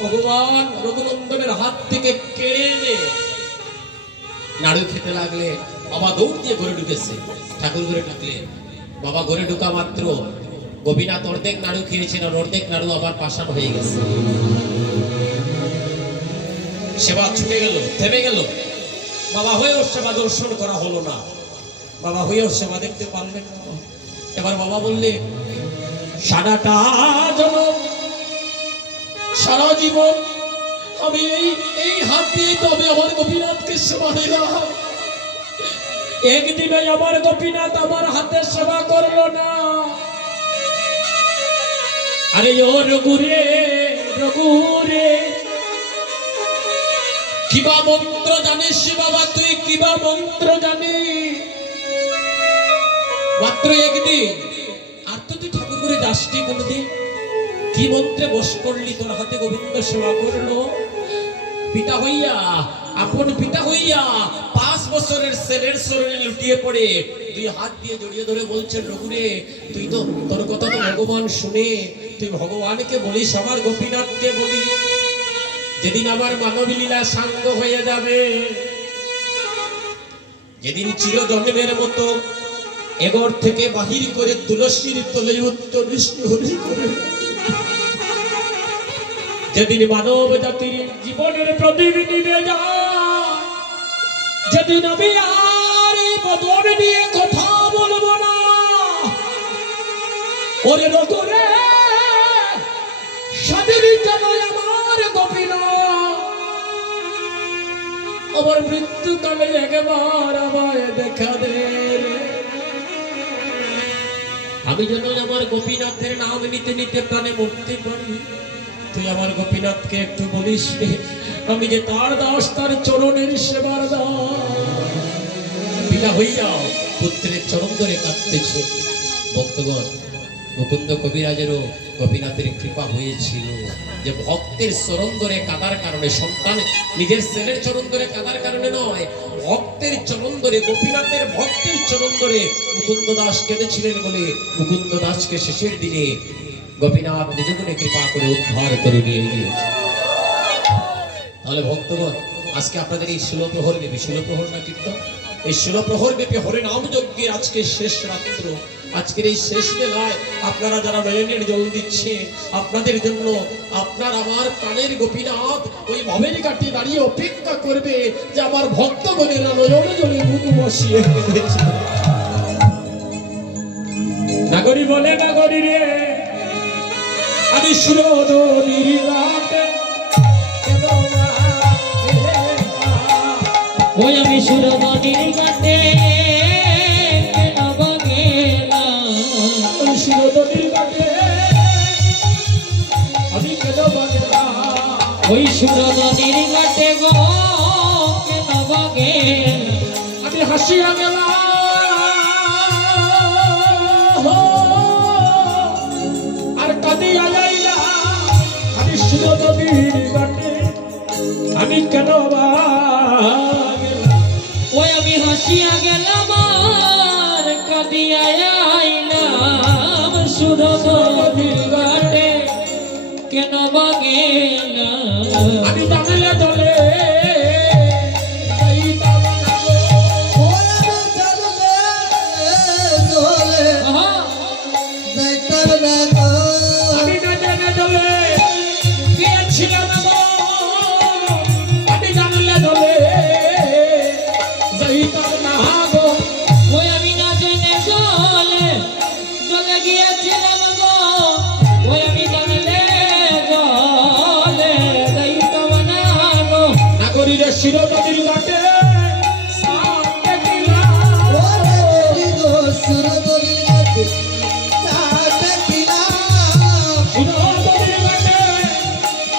ভগবান রঘুনন্দনের হাত থেকে কেড়ে এনে নাড়ু খেতে লাগলে। বাবা দৌড় দিয়ে ঘরে ঢুকেছে, ঠাকুর ঘরে ঢুকলে। বাবা ঘরে ঢুকা মাত্র গোপীনাথ অর্ধেক নাড়ু খেয়েছেন, আর অর্ধেক নাড়ু আবার পাষাণ হয়ে গেছে। সেবা ছুটে গেল, থেমে গেল। বাবা হয়েও সেবা দর্শন করা হলো না, বাবা হয়েও সেবা দেখতে পারলেন না। এবার বাবা বললে, সারাটা জনম সারা জীবন আমি এই হাত দিয়ে তবে আমার গোপীনাথকে সেবা দিলাম। একদিনে আমার গোপীনাথ আমার হাতে সেবা করলো না। আরে ও রঘুরে রঘুরে, কিবা মন্ত্র জানিস বাবা? তুই কিবা মন্ত্র জানিস? মাত্র একদিন, আর তো তুই ঠাকুর করে যাসনি কোনোদিন। কি মন্ত্রে বস করলি? তোর হাতে গোবিন্দ সেবা করলো। পিতা হইয়া, আপন পিতা হইয়া 5 বছরের ছেলের শরীরে লুটিয়ে পড়ে 2 হাত দিয়ে জড়িয়ে ধরে বলছেন, রঘুরে তুই তো, তোর কথা তো ভগবান শুনে, তুই ভগবানকে বলিস, আমার গোপীনাথকে বলি, যেদিন আমার মানব লীলা সাঙ্গ হয়ে যাবে, যেদিন চিরজন্মের মতো এগর থেকে বাহির করে তুলসীর তলে উত্তর হরি করে, যেদিন মানব জাতির জীবনের প্রদীপ নিভে যায়, যেদিন আমি আর এই বদন নিয়ে কথা বলবো না, ওরে রঘুরে স্বাধীন যেন আমার গোপীনাথ, আমার মৃত্যুকালে একবার আমায় দেখা দে। আমি যেন আমার গোপীনাথের নাম নিতে নিতে প্রাণে মরতে পারি। তুই আমার গোপীনাথকে একটু বলিস, আমি যে তার দাস, তার চরণের সেবার দাস। পিতা হইয়া পুত্রের চরণ ধরে কাঁদতেছে। ভক্তগণ, মুকুন্দ কবিরাজেরও গোপীনাথের কৃপা হয়েছিল যে ভক্তের চরণ ধরে কাদার কারণে, সন্তান নিজের ছেলের চরণ ধরে কাদার কারণে নয়, ভক্তের চরণ ধরে, গোপীনাথের ভক্তের চরণ ধরে মুকুন্দ দাস কেঁদেছিলেন বলে মুকুন্দ দাসকে শেষের দিনে গোপীনাথ নিজগুণে কৃপা করে উদ্ধার করে নিয়ে গিয়েছে। তাহলে ভক্তগণ, আজকে আপনাদের এই 16 প্রহর নেবে, 16 প্রহর না কীর্তন, এই 16 প্রহর ব্যাপী হরিনাম যজ্ঞের আজকে শেষ রাত্র, আজকের এই শেষ বেলায় আপনারা যারা নয়নের জল দিচ্ছে, আপনাদের জন্য আপনার আমার প্রাণের গোপীনাথ ওই ভবের ঘাটে দাঁড়িয়ে অপেক্ষা করবে যে আমার ভক্তগণেরা নয়নে জলে মুখ বসিয়ে কেঁদেছে। নাগরী বলে নাগরী রে, আমি সুরধনীর ঘাটে কেন না ওই আমি সুরবনের ঘাটে কেন বা গেলাম, ওই সুরধনীর ঘাটে আমি কেন বা গেলাম, ওই সুরবনের ঘাটে গো কেন বা গেলাম, আমি হাসিয়া গেলাম আর কাঁদিয়া যাইলাম, আমি সুরধনীর ঘাটে আমি কেন বা গেলাম। ওই আমি হাসিয়া গেলাম আর কাঁদিয়া আইলাম, সুরবনের ঘাটে কেন বা গেলাম, আমি জানলে দলে যাইতাম না গো। ওরা চললে চলে আহা, যাইতাম না গো। আমি না জেনে দলে গিয়েছিলাম গো, আমি জানলে দলে যাইতাম না গো। ওই আমি না জেনে জলে গিয়েছিলাম গো, ওই আমি জানলে জলে যাইতাম না গো, নাগরীরে শিরোনদীর ঘাটে সাপ দেখিলাম, ওরা দেবী গো সুরধনীর ঘাটে সাপ দেখিলাম। শিরোনদীর ঘাটে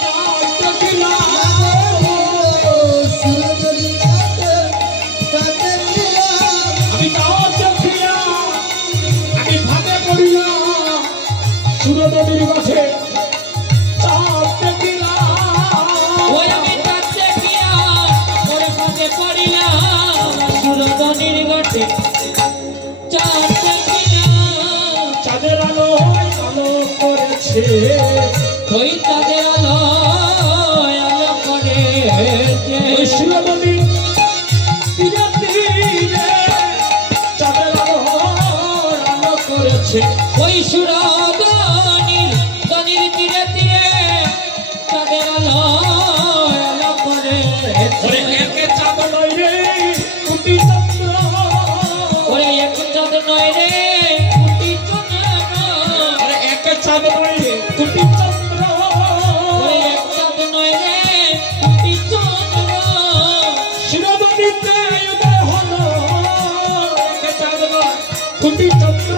সাপ দেখিলাম, সুরধনীর ঘাটে সাপ দেখিলাম। আমি তাও দেখিয়া আমি ভাবে পড়িলাম, শিরোনদীর ঘাটে সাপ দেখিলাম। ওই আমি তার দেখিয়া ওরে ফাঁকে পড়িলাম, সুরধনীর ঘাটে চাঁদ দেখিলাম, চাঁদের আলো আলো করেছে, ওই চাঁদের আলো আলো করেছে, ওই শিরোনদী তীরে তীরে চাঁদের আলো আলো করেছে। ওই সুরধনীর দনির তীরে তীরে চাঁদের আলো আলো ওরে করেছে, একে চাঁদ নয় রে কোটি চন্দ্র, ওরে এক চাঁদ নয় রে কোটি চন্দ্র, ওরে একে চাঁদ নয় রে কোটি চন্দ্র, ওরে এক চাঁদ নয় রে কোটি চন্দ্র, শিরোনদীতে উদয় হলো একে চাঁদ নয় কোটি চন্দ্র।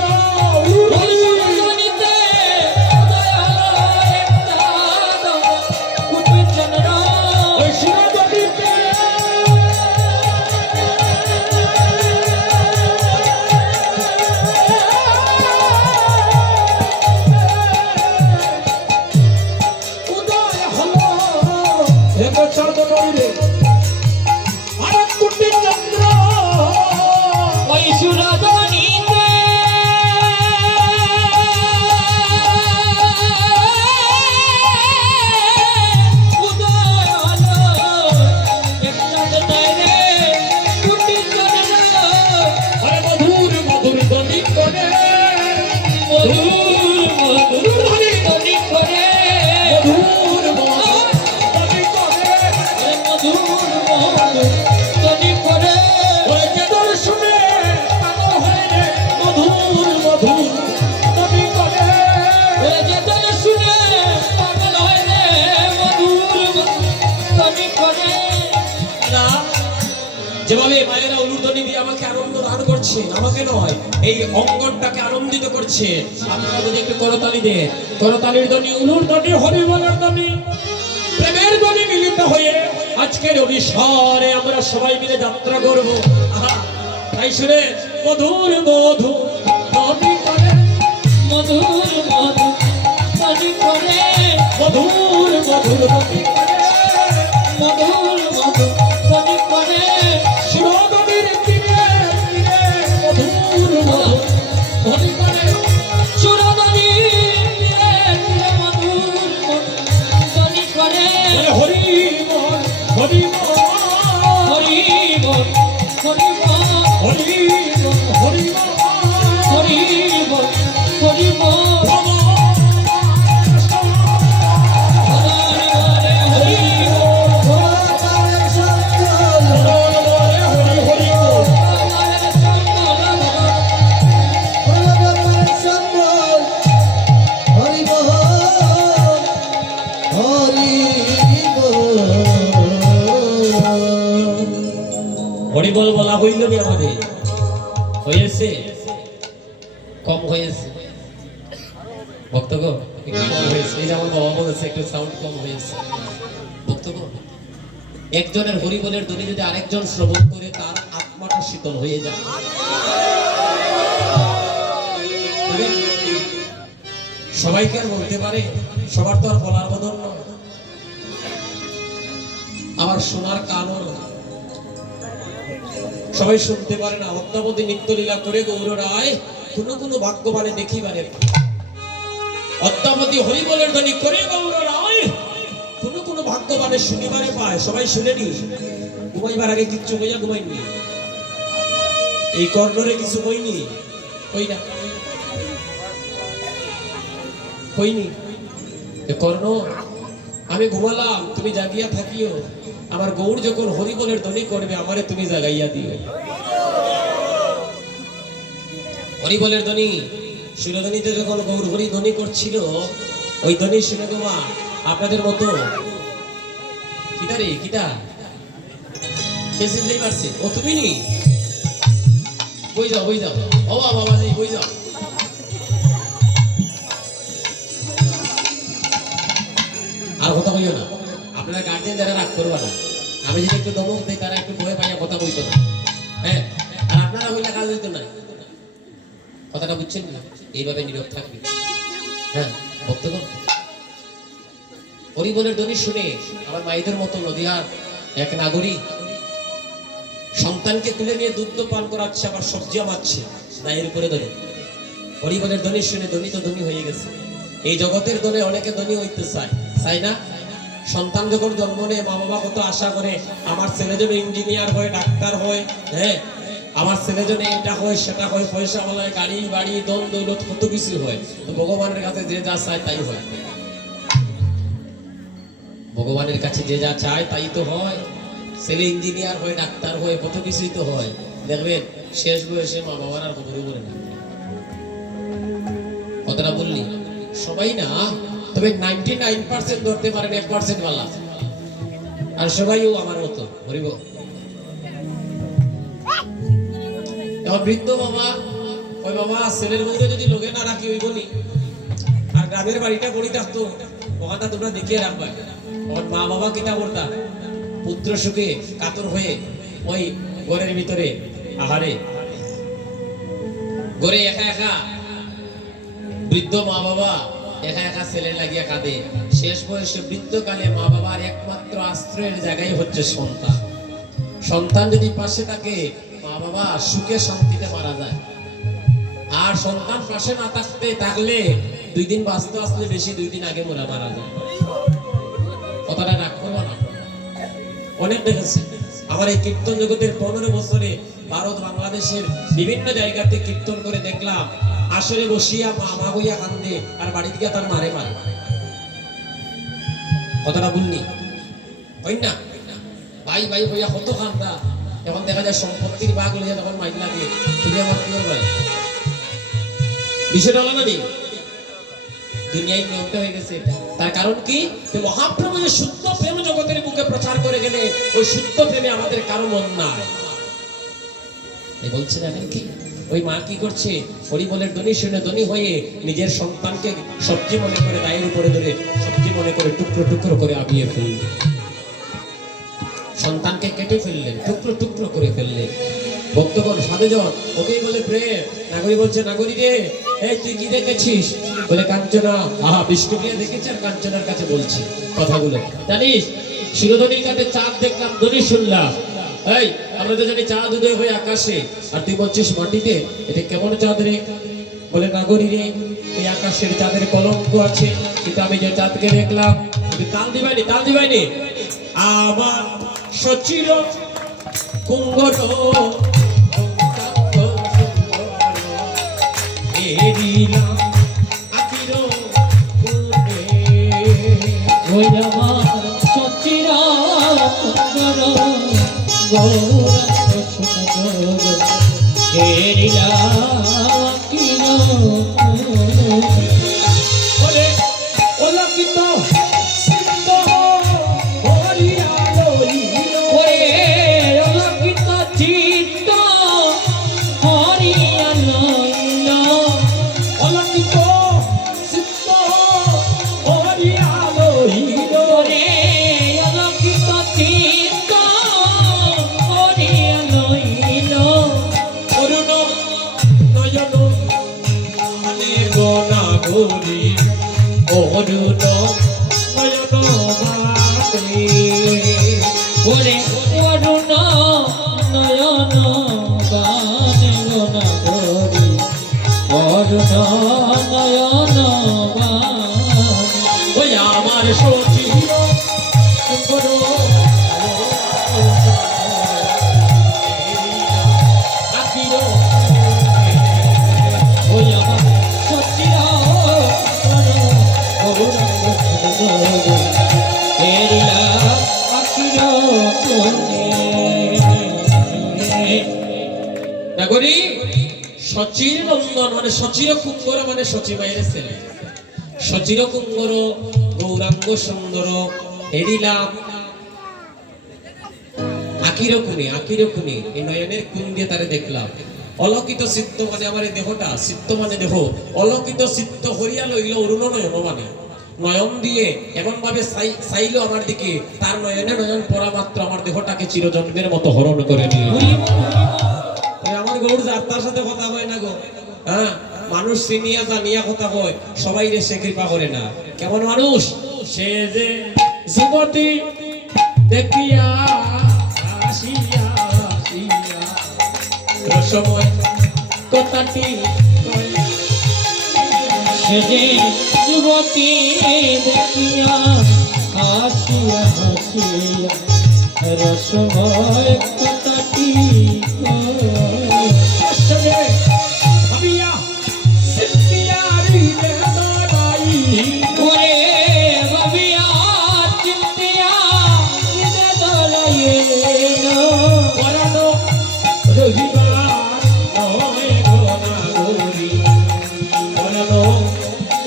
ওই সুরধনীতে উদয় হলো এক চাঁদ কোটি চন্দ্র, ওই শিরোনদীতে উদয় হলো একে চাঁদ নয় রে আর কোটি চন্দ্র। ওই সুরধনীতে উদয় হলো এক চাঁদ নয় রে কোটি চন্দ্র, আরে মধুর মধুর ধ্বনি করে, মধুর মধুর ধ্বনি করে, মধুর মধুর ধ্বনি করে, মধুর মধুর ধ্বনি করে, ওরে কেদর শুনে পাগল হয়ে রে, মধুর মধুর ধ্বনি করে। ওরে যেদিন শুনে পাগল হয় রে, মধুর ধ্বনি করে। না, যেভাবে মায়েরা উলুধ্বনি দিয়ে আমাকে আনন্দ দান করছে, আমাকে নয় এই অঙ্গনটাকে আনন্দিত করছে, আপনারা যদি একটু করতালি দেন, করতালির ধ্বনি, উলুর ধ্বনি, হরিবলের ধ্বনি, প্রেমের ধ্বনি মিলিত হয়ে আজকের অভিসারে আমরা সবাই মিলে যাত্রা করব। আহা, তাই শুনে মধুর মধুর ধ্বনি করে, মধুর মধুর ধ্বনি করে, মধুর মধুর ধ্বনি করে, মধুর মধুর ধ্বনি করে, শিরোনদীর তীরে তীরে মধুর মধুর ধ্বনি করে। সুরধনীর তীরে তীরে মধুর মধুর ধ্বনি করে, বলে হরি বল হরি বল, হরি বল হরি বল হরিবল বলা হইল নি আমাদের? হয়েছে? কম হয়েছে ভক্তগণ, একটু কম হয়েছে। এই যে আমার বাবা বলেছে একটু সাউন্ড কম হয়েছে। ভক্তগণ, একজনের হরিবলের ধ্বনি যদি আরেকজন শ্রবণ করে তার আত্মাটা শীতল হয়ে যায়। তবে সবাইকে আর বলতে পারে? সবার তো আর বলার বদল নয়, আবার শোনার কানও নয়। সবাই শুনতে পারে না। অদ্যাবধি নিত্যলীলা করে গৌর রায় কোনো ভাগ্যবানে দেখিবারে, অদ্যাবধি হরিবলের ধ্বনি করে গৌর রায় কোনো ভাগ্যবানে শুনিবারে পায়। সবাই শুনেনি, ঘুমাইবার আগে কিচ্ছু হইয়া ঘুমাইনি, এই কর্ণরে কিছু হইনি, হই না হইনি। কর্ণ, আমি ঘুমালাম, তুমি জাগিয়া থাকিও। আমার গৌর যখন হরিবলের ধ্বনি করবে আমারে তুমি জাগাইয়া দিও। হরিবলের ধ্বনি শিরোধ্বনিতে যখন গৌর হরি ধ্বনি করছিল, ওই ধ্বনি শুনে গো মা আপনাদের মতো কিটা রে কিটা কে চিনতেই পারছে? ও তুমি নি, বই যাও বই যাও, ও বাবা জি বই যাও। আর কথা কইও না, আপনারা গার্জিয়ান যারা রাগ করবা না। আমি যদি একটু দমক দিই তারা একটু ভয় পাইয়া কথা কইতো না, হ্যাঁ। আর আপনারা হইলে কাজ হইতো না। কথাটা বুঝছেন না? এইভাবে নীরব থাকবে, হ্যাঁ। ভক্তগণ, হরিবলের ধ্বনি শুনে আমার মায়েদের মতো নদীহার এক নাগরিক সন্তানকে তুলে নিয়ে দুগ্ধ পান করাচ্ছে, আবার সবজি আমাচ্ছে নায়ের উপরে ধরে। হরিবলের ধ্বনি শুনে ধ্বনি তো ধ্বনি হয়ে গেছে। এই জগতের ধ্বনি অনেকে ধ্বনি হইতে চায়, চাই না? সন্তান যখন জন্ম নেয় মা বাবা কত আশা করে আমার ছেলে যেন ইঞ্জিনিয়ার হয়, ডাক্তার হয়, হ্যাঁ, আমার ছেলে যেন এটা হয় সেটা হয়, পয়সা বলায় গাড়ি বাড়ি দন দৌলত কত কিছু হয়। তো ভগবানের কাছে যে যা চায় তাই হয়। ভগবানের কাছে যে যা চায় তাই তো হয়। ছেলে ইঞ্জিনিয়ার হয়, ডাক্তার হয়, কত কিছুই তো হয়। দেখবেন শেষ বয়সে মা বাবার আর খবরই বলে না। কথাটা বললি সবাই না, তবে 99% ধরতে পারেন, 1% বালা। আর সবাইও আমার মতো হরিব। এখন বৃদ্ধ বাবা, ওই বাবা ছেলের মধ্যে যদি লোকে না রাখি ওই বলি, আর গ্রামের বাড়িটা বলি থাকতো, ওখানটা তোমরা দেখিয়ে রাখবা। ওর মা বাবা কিনা বলতা পুত্র সুখে কাতর হয়ে ওই ঘরের ভিতরে আহারে ঘরে একা একা বৃদ্ধ মা বাবা একা একা ছেলে লাগিয়া কাঁদে। শেষ বয়সে বৃদ্ধকালে মা বাবার একমাত্র আশ্রয়ের জায়গায় হচ্ছে সন্তান। সন্তান যদি পাশে থাকে মা বাবা সুখে শান্তিতে মারা যায়। আর সন্তান পাশে না থাকলে 2 দিন বাঁচতে আসলে বেশি 2 দিন আগে মারা যায়। কথাটা রাগ করবো না, অনেক দেখেছি। আমার এই কীর্তন জগতের 15 বছরে ভারত বাংলাদেশের বিভিন্ন জায়গাতে কীর্তন করে দেখলাম আসরে বসিয়া মা মা বইয়া কান্দে আর বাড়ি থেকে তার মারে মারে। কথাটা বললি হয় না? ভাই ভাই হইয়া কত কান্দা। এখন দেখা যায় সম্পত্তির ভাগ লইয়া তখন মাইন লাগে, তুমি আমার কি ভাই। বিষয়টা হলো না নেই, দুনিয়ায় নিয়মটা হয়ে গেছে। তার কারণ কি? মহাপ্রভু যে শুদ্ধ প্রেম জগতের বুকে প্রচার করে গেলে ওই শুদ্ধ প্রেমে আমাদের কারো মন নাই। বলছে না কি ওই মা কি করছে? হরিবলের ধ্বনি শুনে ধ্বনি হয়ে নিজের সন্তানকে সবজি মনে করে দায়ের উপরে ধরে সবজি মনে করে টুকরো টুকরো করে আবিয়ে ফেললেন। সন্তানকে কেটে ফেললেন, টুকরো টুকরো করে ফেললেন। ভক্তগণ সাধুজন ওকেই বলে প্রেম। নাগরী বলছে, নাগরী রে এই তুই কি দেখেছিস? বলে কাঞ্চনা। আহা, বিষ্ণুপ্রিয়া দেখেছে আর কাঞ্চনার কাছে বলছি কথাগুলো। জানিস শিরোধনির কাছে চাঁদ দেখলাম, ধ্বনি শুনলাম। এই আমরা তো জানি চাঁদ উদয় হয়ে আকাশে, আর তুই বলছিস মাটিতে। এটা কেমন চাঁদ রে? বলে নাগরী রে এই আকাশের চাঁদের কলঙ্ক আছে, কিন্তু আমি যে চাঁদকে দেখলাম তাল দিবাইনি, তাল দিবাইনি। আমার সচির কুঙ্গর ওই আমার সচিরা গৌর সুন্দর কেরিলা কিনো ওরে ওলা কিতো সিন্ধ হরিয়া লইলো ওরে ওলা কিতা জি ওরে অরুণ নয়ন গানে গোনা করি অরুণ নয়ন গানে ওই আমার সচির করো ওই আমার সচির এরিলা আখির নাগরি সচির নন্দন মানে সচির কুঙ্গর মানে সচি মায়ের ছেলে সচির কুঙ্গর গৌরাঙ্গ সুন্দর হেরিলাম আকির কুনি এই নয়নের কুন দিয়ে তারে দেখলাম অলকিত চিত্ত মানে আমার এই দেহটা চিত্ত মানে দেহ অলকিত চিত্ত হরিয়া লইল অরুণ নয়ন মানে নয়ন দিয়ে এমন ভাবে চাইলো আমার দিকে তার নয়নে নয়ন পড়া মাত্র আমার দেহটাকে চিরজন্মের মতো হরণ করে নিল আমার গৌর যাত্রার সাথে কথা হয় না গো হ্যাঁ মানুষ চিনিয়া জানিয়া কথা হয় সবাই রে সে কৃপা করে না কেমন মানুষ সে যে যুবতী দেখিয়া আসিয়া আসিয়া রসময় কথাটি সেজে যুবতী দেখিয়া হাসিয়া হাসিয়া রসময় কথাটি আসলে ভাবিয়া সিদ্ধিয়া রিলে দাই ওরে ভাবিয়া চিন্তিয়া নিজে দলাইয়ে পরানো রহিবার নয় গোনা গরি পরানো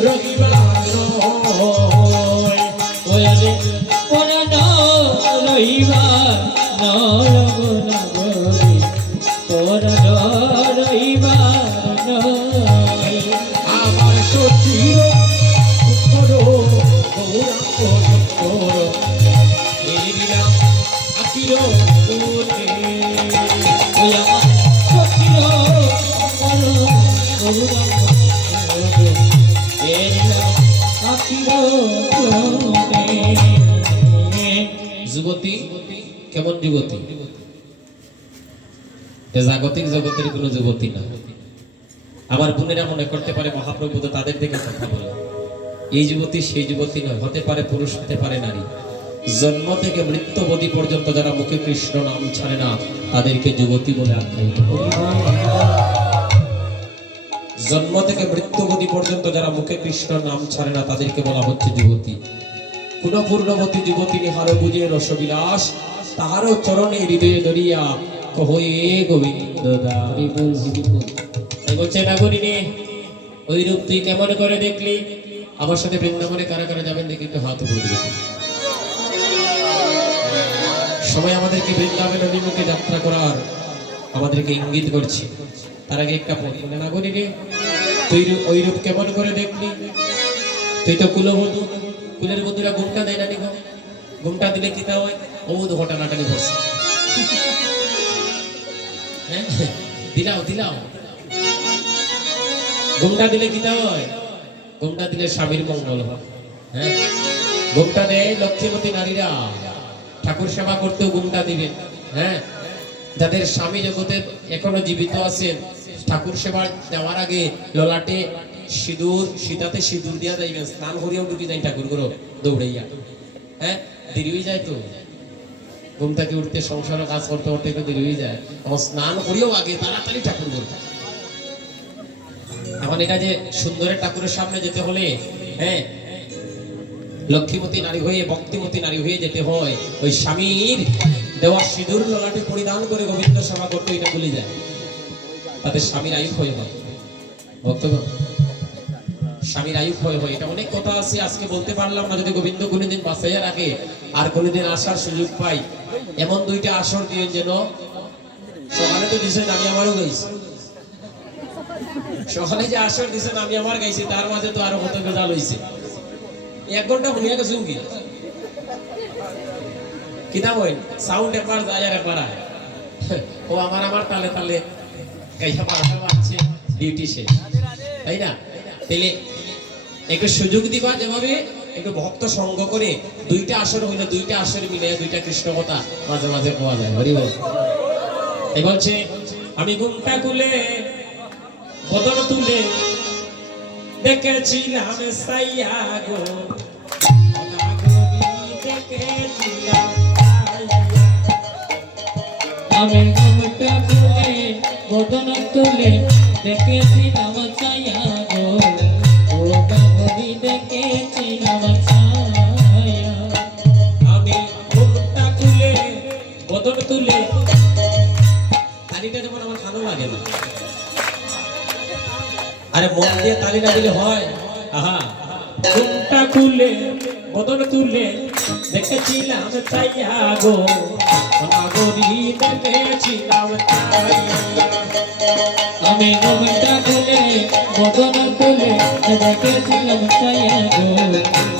রহিবার নয় ওরে পরাণ রইবার নরগনা গরি পরাণ রইবার নয় আমার সচির করো গৌরাঙ্গ করো এরিলাম আকির কোনে ওই আমার সখির করো গৌরাঙ্গ করো এরিলা আখির কোনে যুবতী কেমন যুবতী এ জাগতিক জগতের কোনো যুবতী না আমার বোনেরা মনে করতে পারে মহাপ্রভু তো তাদের দিকে কথা বলে এই যুবতী সেই যুবতী নয় হতে পারে পুরুষ হতে পারে নারী জন্ম থেকে মৃত্যু অবধি পর্যন্ত যারা মুখে কৃষ্ণ নাম ছাড়ে না তাদেরকে যুবতী বলে আখ্যায়িত করে। জন্ম থেকে মৃত্যু অবধি পর্যন্ত যারা মুখে কৃষ্ণ নাম ছাড়ে না তাদেরকে বলা হচ্ছে যুবতী কোন পূর্ণবতী যুবতী নিহার বুঝে রসবিলাস তাহারও চরণে হৃদয়ে ধরিয়া কহ এ গোবিন্দ বলছে না করিনি ওই রূপ তুই কেমন করে দেখলি আমার সাথে বৃন্দাবনে কারা কারা যাবেন দেখি একটু হাত উপরে দিয়েছে সবাই আমাদেরকে বৃন্দাবন অভিমুখে যাত্রা করার আমাদেরকে ইঙ্গিত করছে তার আগে একটা পথ না করিনি তুই ওই রূপ কেমন করে দেখলি তুই তো কুলবধূ কুলের বন্ধুরা ঘুমটা দেয় না নি ঘুমটা দিলে কি তা হয় ও ঘটনাটা নিয়ে বসে দিলাও দিলাও ঘুমটা দিলে কি তা হয় ঘুমটা দিলে স্বামীর মঙ্গল হয় হ্যাঁ ঘুমটা দেয় লক্ষ্মীবতী নারীরা ঠাকুর সেবা করতেও ঘুমটা দিবেন হ্যাঁ যাদের স্বামী জগতে এখনো জীবিত আছেন ঠাকুর সেবা দেওয়ার আগে ললাটে সিঁদুর সীতাতে সিঁদুর দিয়া যাইবেন স্নান করিয়াও ঢুকি যাই ঠাকুর গুলো দৌড়াইয়া হ্যাঁ দেরি হয়ে যায় তো ঘুম থেকে উঠতে সংসার কাজ করতে করতে একটু দেরি হয়ে যায় আমার স্নান করিও আগে তাড়াতাড়ি ঠাকুর করতে এখন এটা যে সুন্দরের ঠাকুরের সামনে যেতে হলে হ্যাঁ লক্ষ্মীমতী নারী হয়ে ভক্তিমতী নারী হয়ে যেতে হয় ওই স্বামীর দেওয়া সিঁদুর ললাটে পরিধান করে গোবিন্দ সেবা করতে এটা ভুলে যায় তাদের স্বামীর আয়ু ক্ষয় হয় ভক্তগণ স্বামীর আয়ু ক্ষয় হয় এটা অনেক কথা আছে আজকে বলতে পারলাম না যদি গোবিন্দ কোনোদিন বাঁচাইয়া রাখে আর কোনোদিন আসার সুযোগ পাই এমন দুইটা আসর দিয়ে যেন সকালে তো দিছেন আমি আমারও গাইছি সকালে যে আসর দিছেন আমি আমার গাইছি তার মাঝে তো আরো কত বেজাল হইছে 1 ঘন্টা ভুলিয়া গেছুন কি কিতা বই সাউন্ড একবার যায় আর একবার আয় ও আমার তালে তালে গাইয়া পারটা বাজছে ডিউটি শেষ তাই না তাহলে একটু সুযোগ দিবা যেভাবে একটু ভক্ত সঙ্গ করে দুইটা আসর হইলে দুইটা আসর মিলে দুইটা কৃষ্ণ কথা মাঝে মাঝে পাওয়া যায়। হরি বল। এই বলছে আমি ঘুমটা খুলে বদন তুলে দেখেছিলাম সাইয়া গো, দেখেছিলাম আমি ঘুমটা খুলে বদন তুলে দেখেছিলাম ছায়া গো, ও বাবরি দেখেছিলাম ছায়া। আমি ঘুমটা খুলে বদন তুলে, তালিটা যেমন আমার ভালো লাগে না, আরে মন দিয়ে তালি না দিলে হয়? আহা, ঘুমটা খুলে বদন তুলে দেখেছিলাম ছায়া গো, নাগরি দেখেছিলাম ছায়া। আমি ঘুমটা খুলে বদন তুলে দেখেছিলাম ছায়া গো,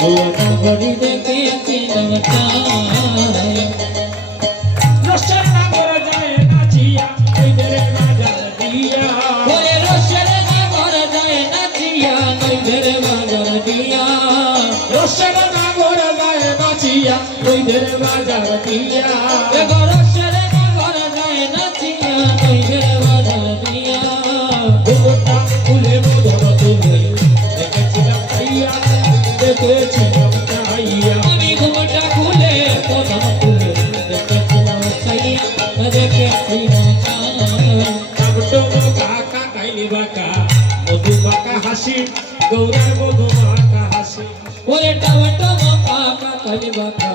ও বাবরি দেখেছিলাম ছায়া। রসের নাগর যায় নাচিয়া ওইদের বাজার দিয়া, ওরে রসের নাগর যায় নাচিয়া নইদের বাজার দিয়া, রসের নাগর যায় নাচিয়া ওইদের বাজার দিয়া। এগো রসের নাগর যায় নাচিয়া নইদের বাজার দিয়া। ঘুমটা খুলে বদন তুলে দেখেছিলাম ছাইয়া, দেখেছিলাম ছাইয়া। আমি ঘুমটা খুলে বদন তুলে দেখেছিলাম ছাইয়া, দেখেছিলাম ছায়া। কাবটো কাকা কাইলি বাঁকা মধু বাঁকা হাসি, গৌরার মধু বাঁকা হাসি। ওরে টাওয়াটা বাঁকা কালি বাঁকা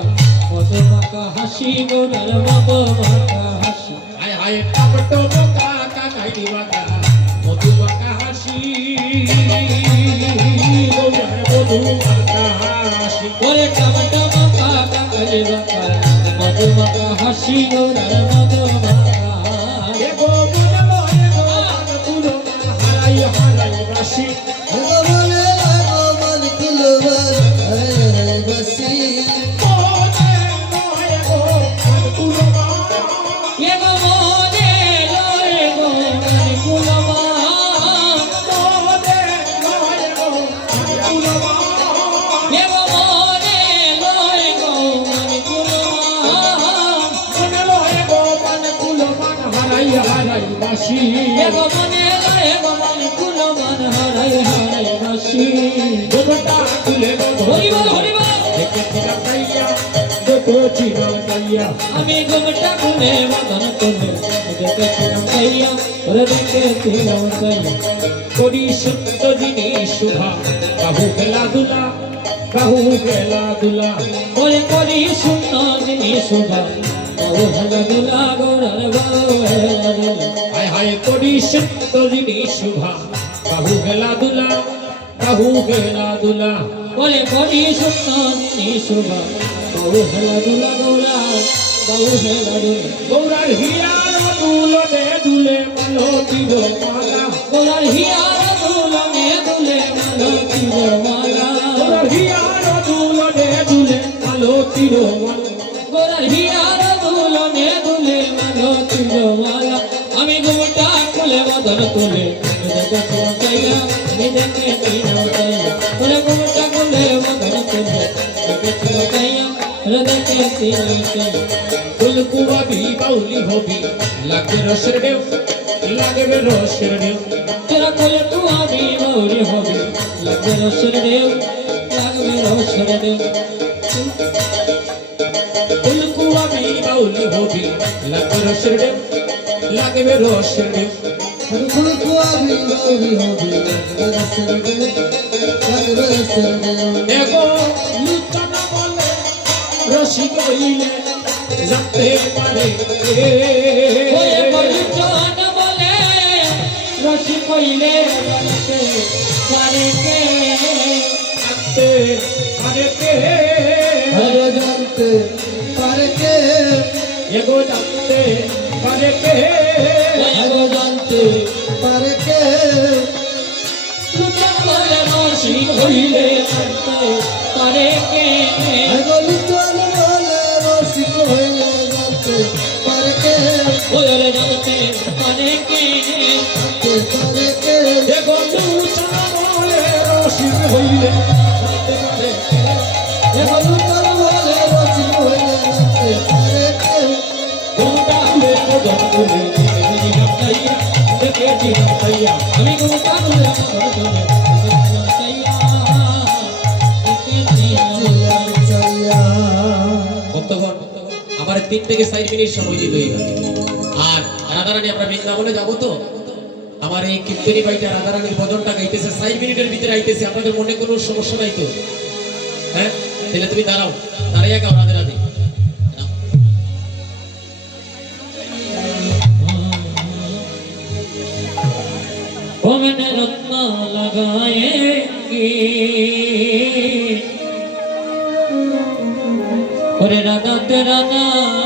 মধু বাঁকা হাসি, গোরার মধু বাঁকা হাসি। হায় হায় কাবটো কাকা কাইলি বাঁকা মধু বাঁকা হাসি, গৌরার মধু বাঁকা হাসি। ওরে টাওয়াটা বাঁকা কালি বাঁকা মধু বাঁকা হাসি, গোরার মধু বাঁকা হাসি। এগো মনে মনে গোপাল তুলো হারাই হারাই বাসি, এগো বলে লাগো মন কুলবার হরে হরে বাসি। মনে মনে গোপাল তুলো এগো মনে লয় গো মন কুলবা, মনে মনে গোপাল তুলো এগো মনে লয় গো মন কুলবা, মনে লয় গোপাল তুলো মান হারাই হারাই বাসি। এগো মনে লয় গো মন কুলমান হারাই হারাই বাসি। ঘুমটা খুলে হরি বল হরি বল। দেখেছিলাম ছাইয়া, দেখেছিলাম ছাইয়া। আমি ঘুমটা খুলে বদন তুলে দেখেছিলাম ছাইয়া, ওরে দেখেছিলাম ছাইয়া। করি সত্য জিনিস শুভা, বাহু খেলা দুলা, বাহু খেলা দুলা। ওরে করি শূন্য জিনিস শুভা, বহু হেলা দুলা গোরার বহু হেলা দুলা। হায় হায় করি সত্য জিনিস শুভা, বাহু খেলা দুলা, বাহু খেলা দুলা। ওরে করি শূন্য জিনিস শুভা, বহু হেলা দুলা গৌরা বহু হেলা দুলা। গৌরার হিয়ার দুলনে দুলে মালতীর মালা, গৌরার হিয়ার দুলনে দুলে মালতীর মালা, গৌরার হিয়ার দুলনে দুলে মালতীর মালা। গোরার হিয়ার দুলনে দুলে মালতীর মালা। আমি ঘুমটা খুলে বদন তুলে দেখেছিলাম ছাইয়া, আমি দেখেছিলাম ছাইয়া। ওরে ঘুমটা খুলে বদন তুলে দেখেছিলাম ছাইয়া, ওরে দেখেছিলাম ছাইয়া। ফুলকুয়াবি বাউলি হবি, লাগবে রসের ঢেউ, লাগবে রসের ঢেউ। তোরা কোলে কুয়াবি মৌরি হবি, লাগবে রসের ঢেউ, লাগবে রসের ঢেউ। ফুলকুয়াবি বাউলি হবি, লাগবে রসের ঢেউ, লাগবে রসের ঢেউ। ফুলকুয়াবি গৌরী হবি লাগবে রসের ঢেউ, লাগবে রসের ঢেউ। এগো লুচনা বলে রসিক হইলে যাতে পারে, ওরে বলিজন বলে রসি কইলে বলতে পারে কে, যাতে পারে কে। হরে জানতে পারে কে, এগো যাতে পারে কে। ওরে জানতে পারে কে। লুচন বলে রসি কইলে বলতে পারে কে, এগো লিচন বলে রসিক হইলে জানতে পারে কে, ওরে জানতে পারে কে, পারে কে। এগো লুচনা বলে রসিক হইলে যাতে পারে কে। চিনাও তাইয়া আমি ঘুমটা খুলে বদন তুলে চাইয়া দেখে চিনাও চাইয়া ভক্তগণ আমার 3 থেকে 4 মিনিট সময় দিতে হইবে আর রাধারানী আমরা বৃন্দাবনে যাব তো আমার এই কীর্তনী বাইটা রাধারানীর ভজনটা গাইতেছে 4 মিনিটের ভিতরে আইতেছে আপনাদের মনে কোনো সমস্যা নাই তো হ্যাঁ তাহলে তুমি দাঁড়াও দাঁড়াইয়া গাও রাধে রাধে ओ मैंने रत्ना लगाएंगे और राधा तेरा नाम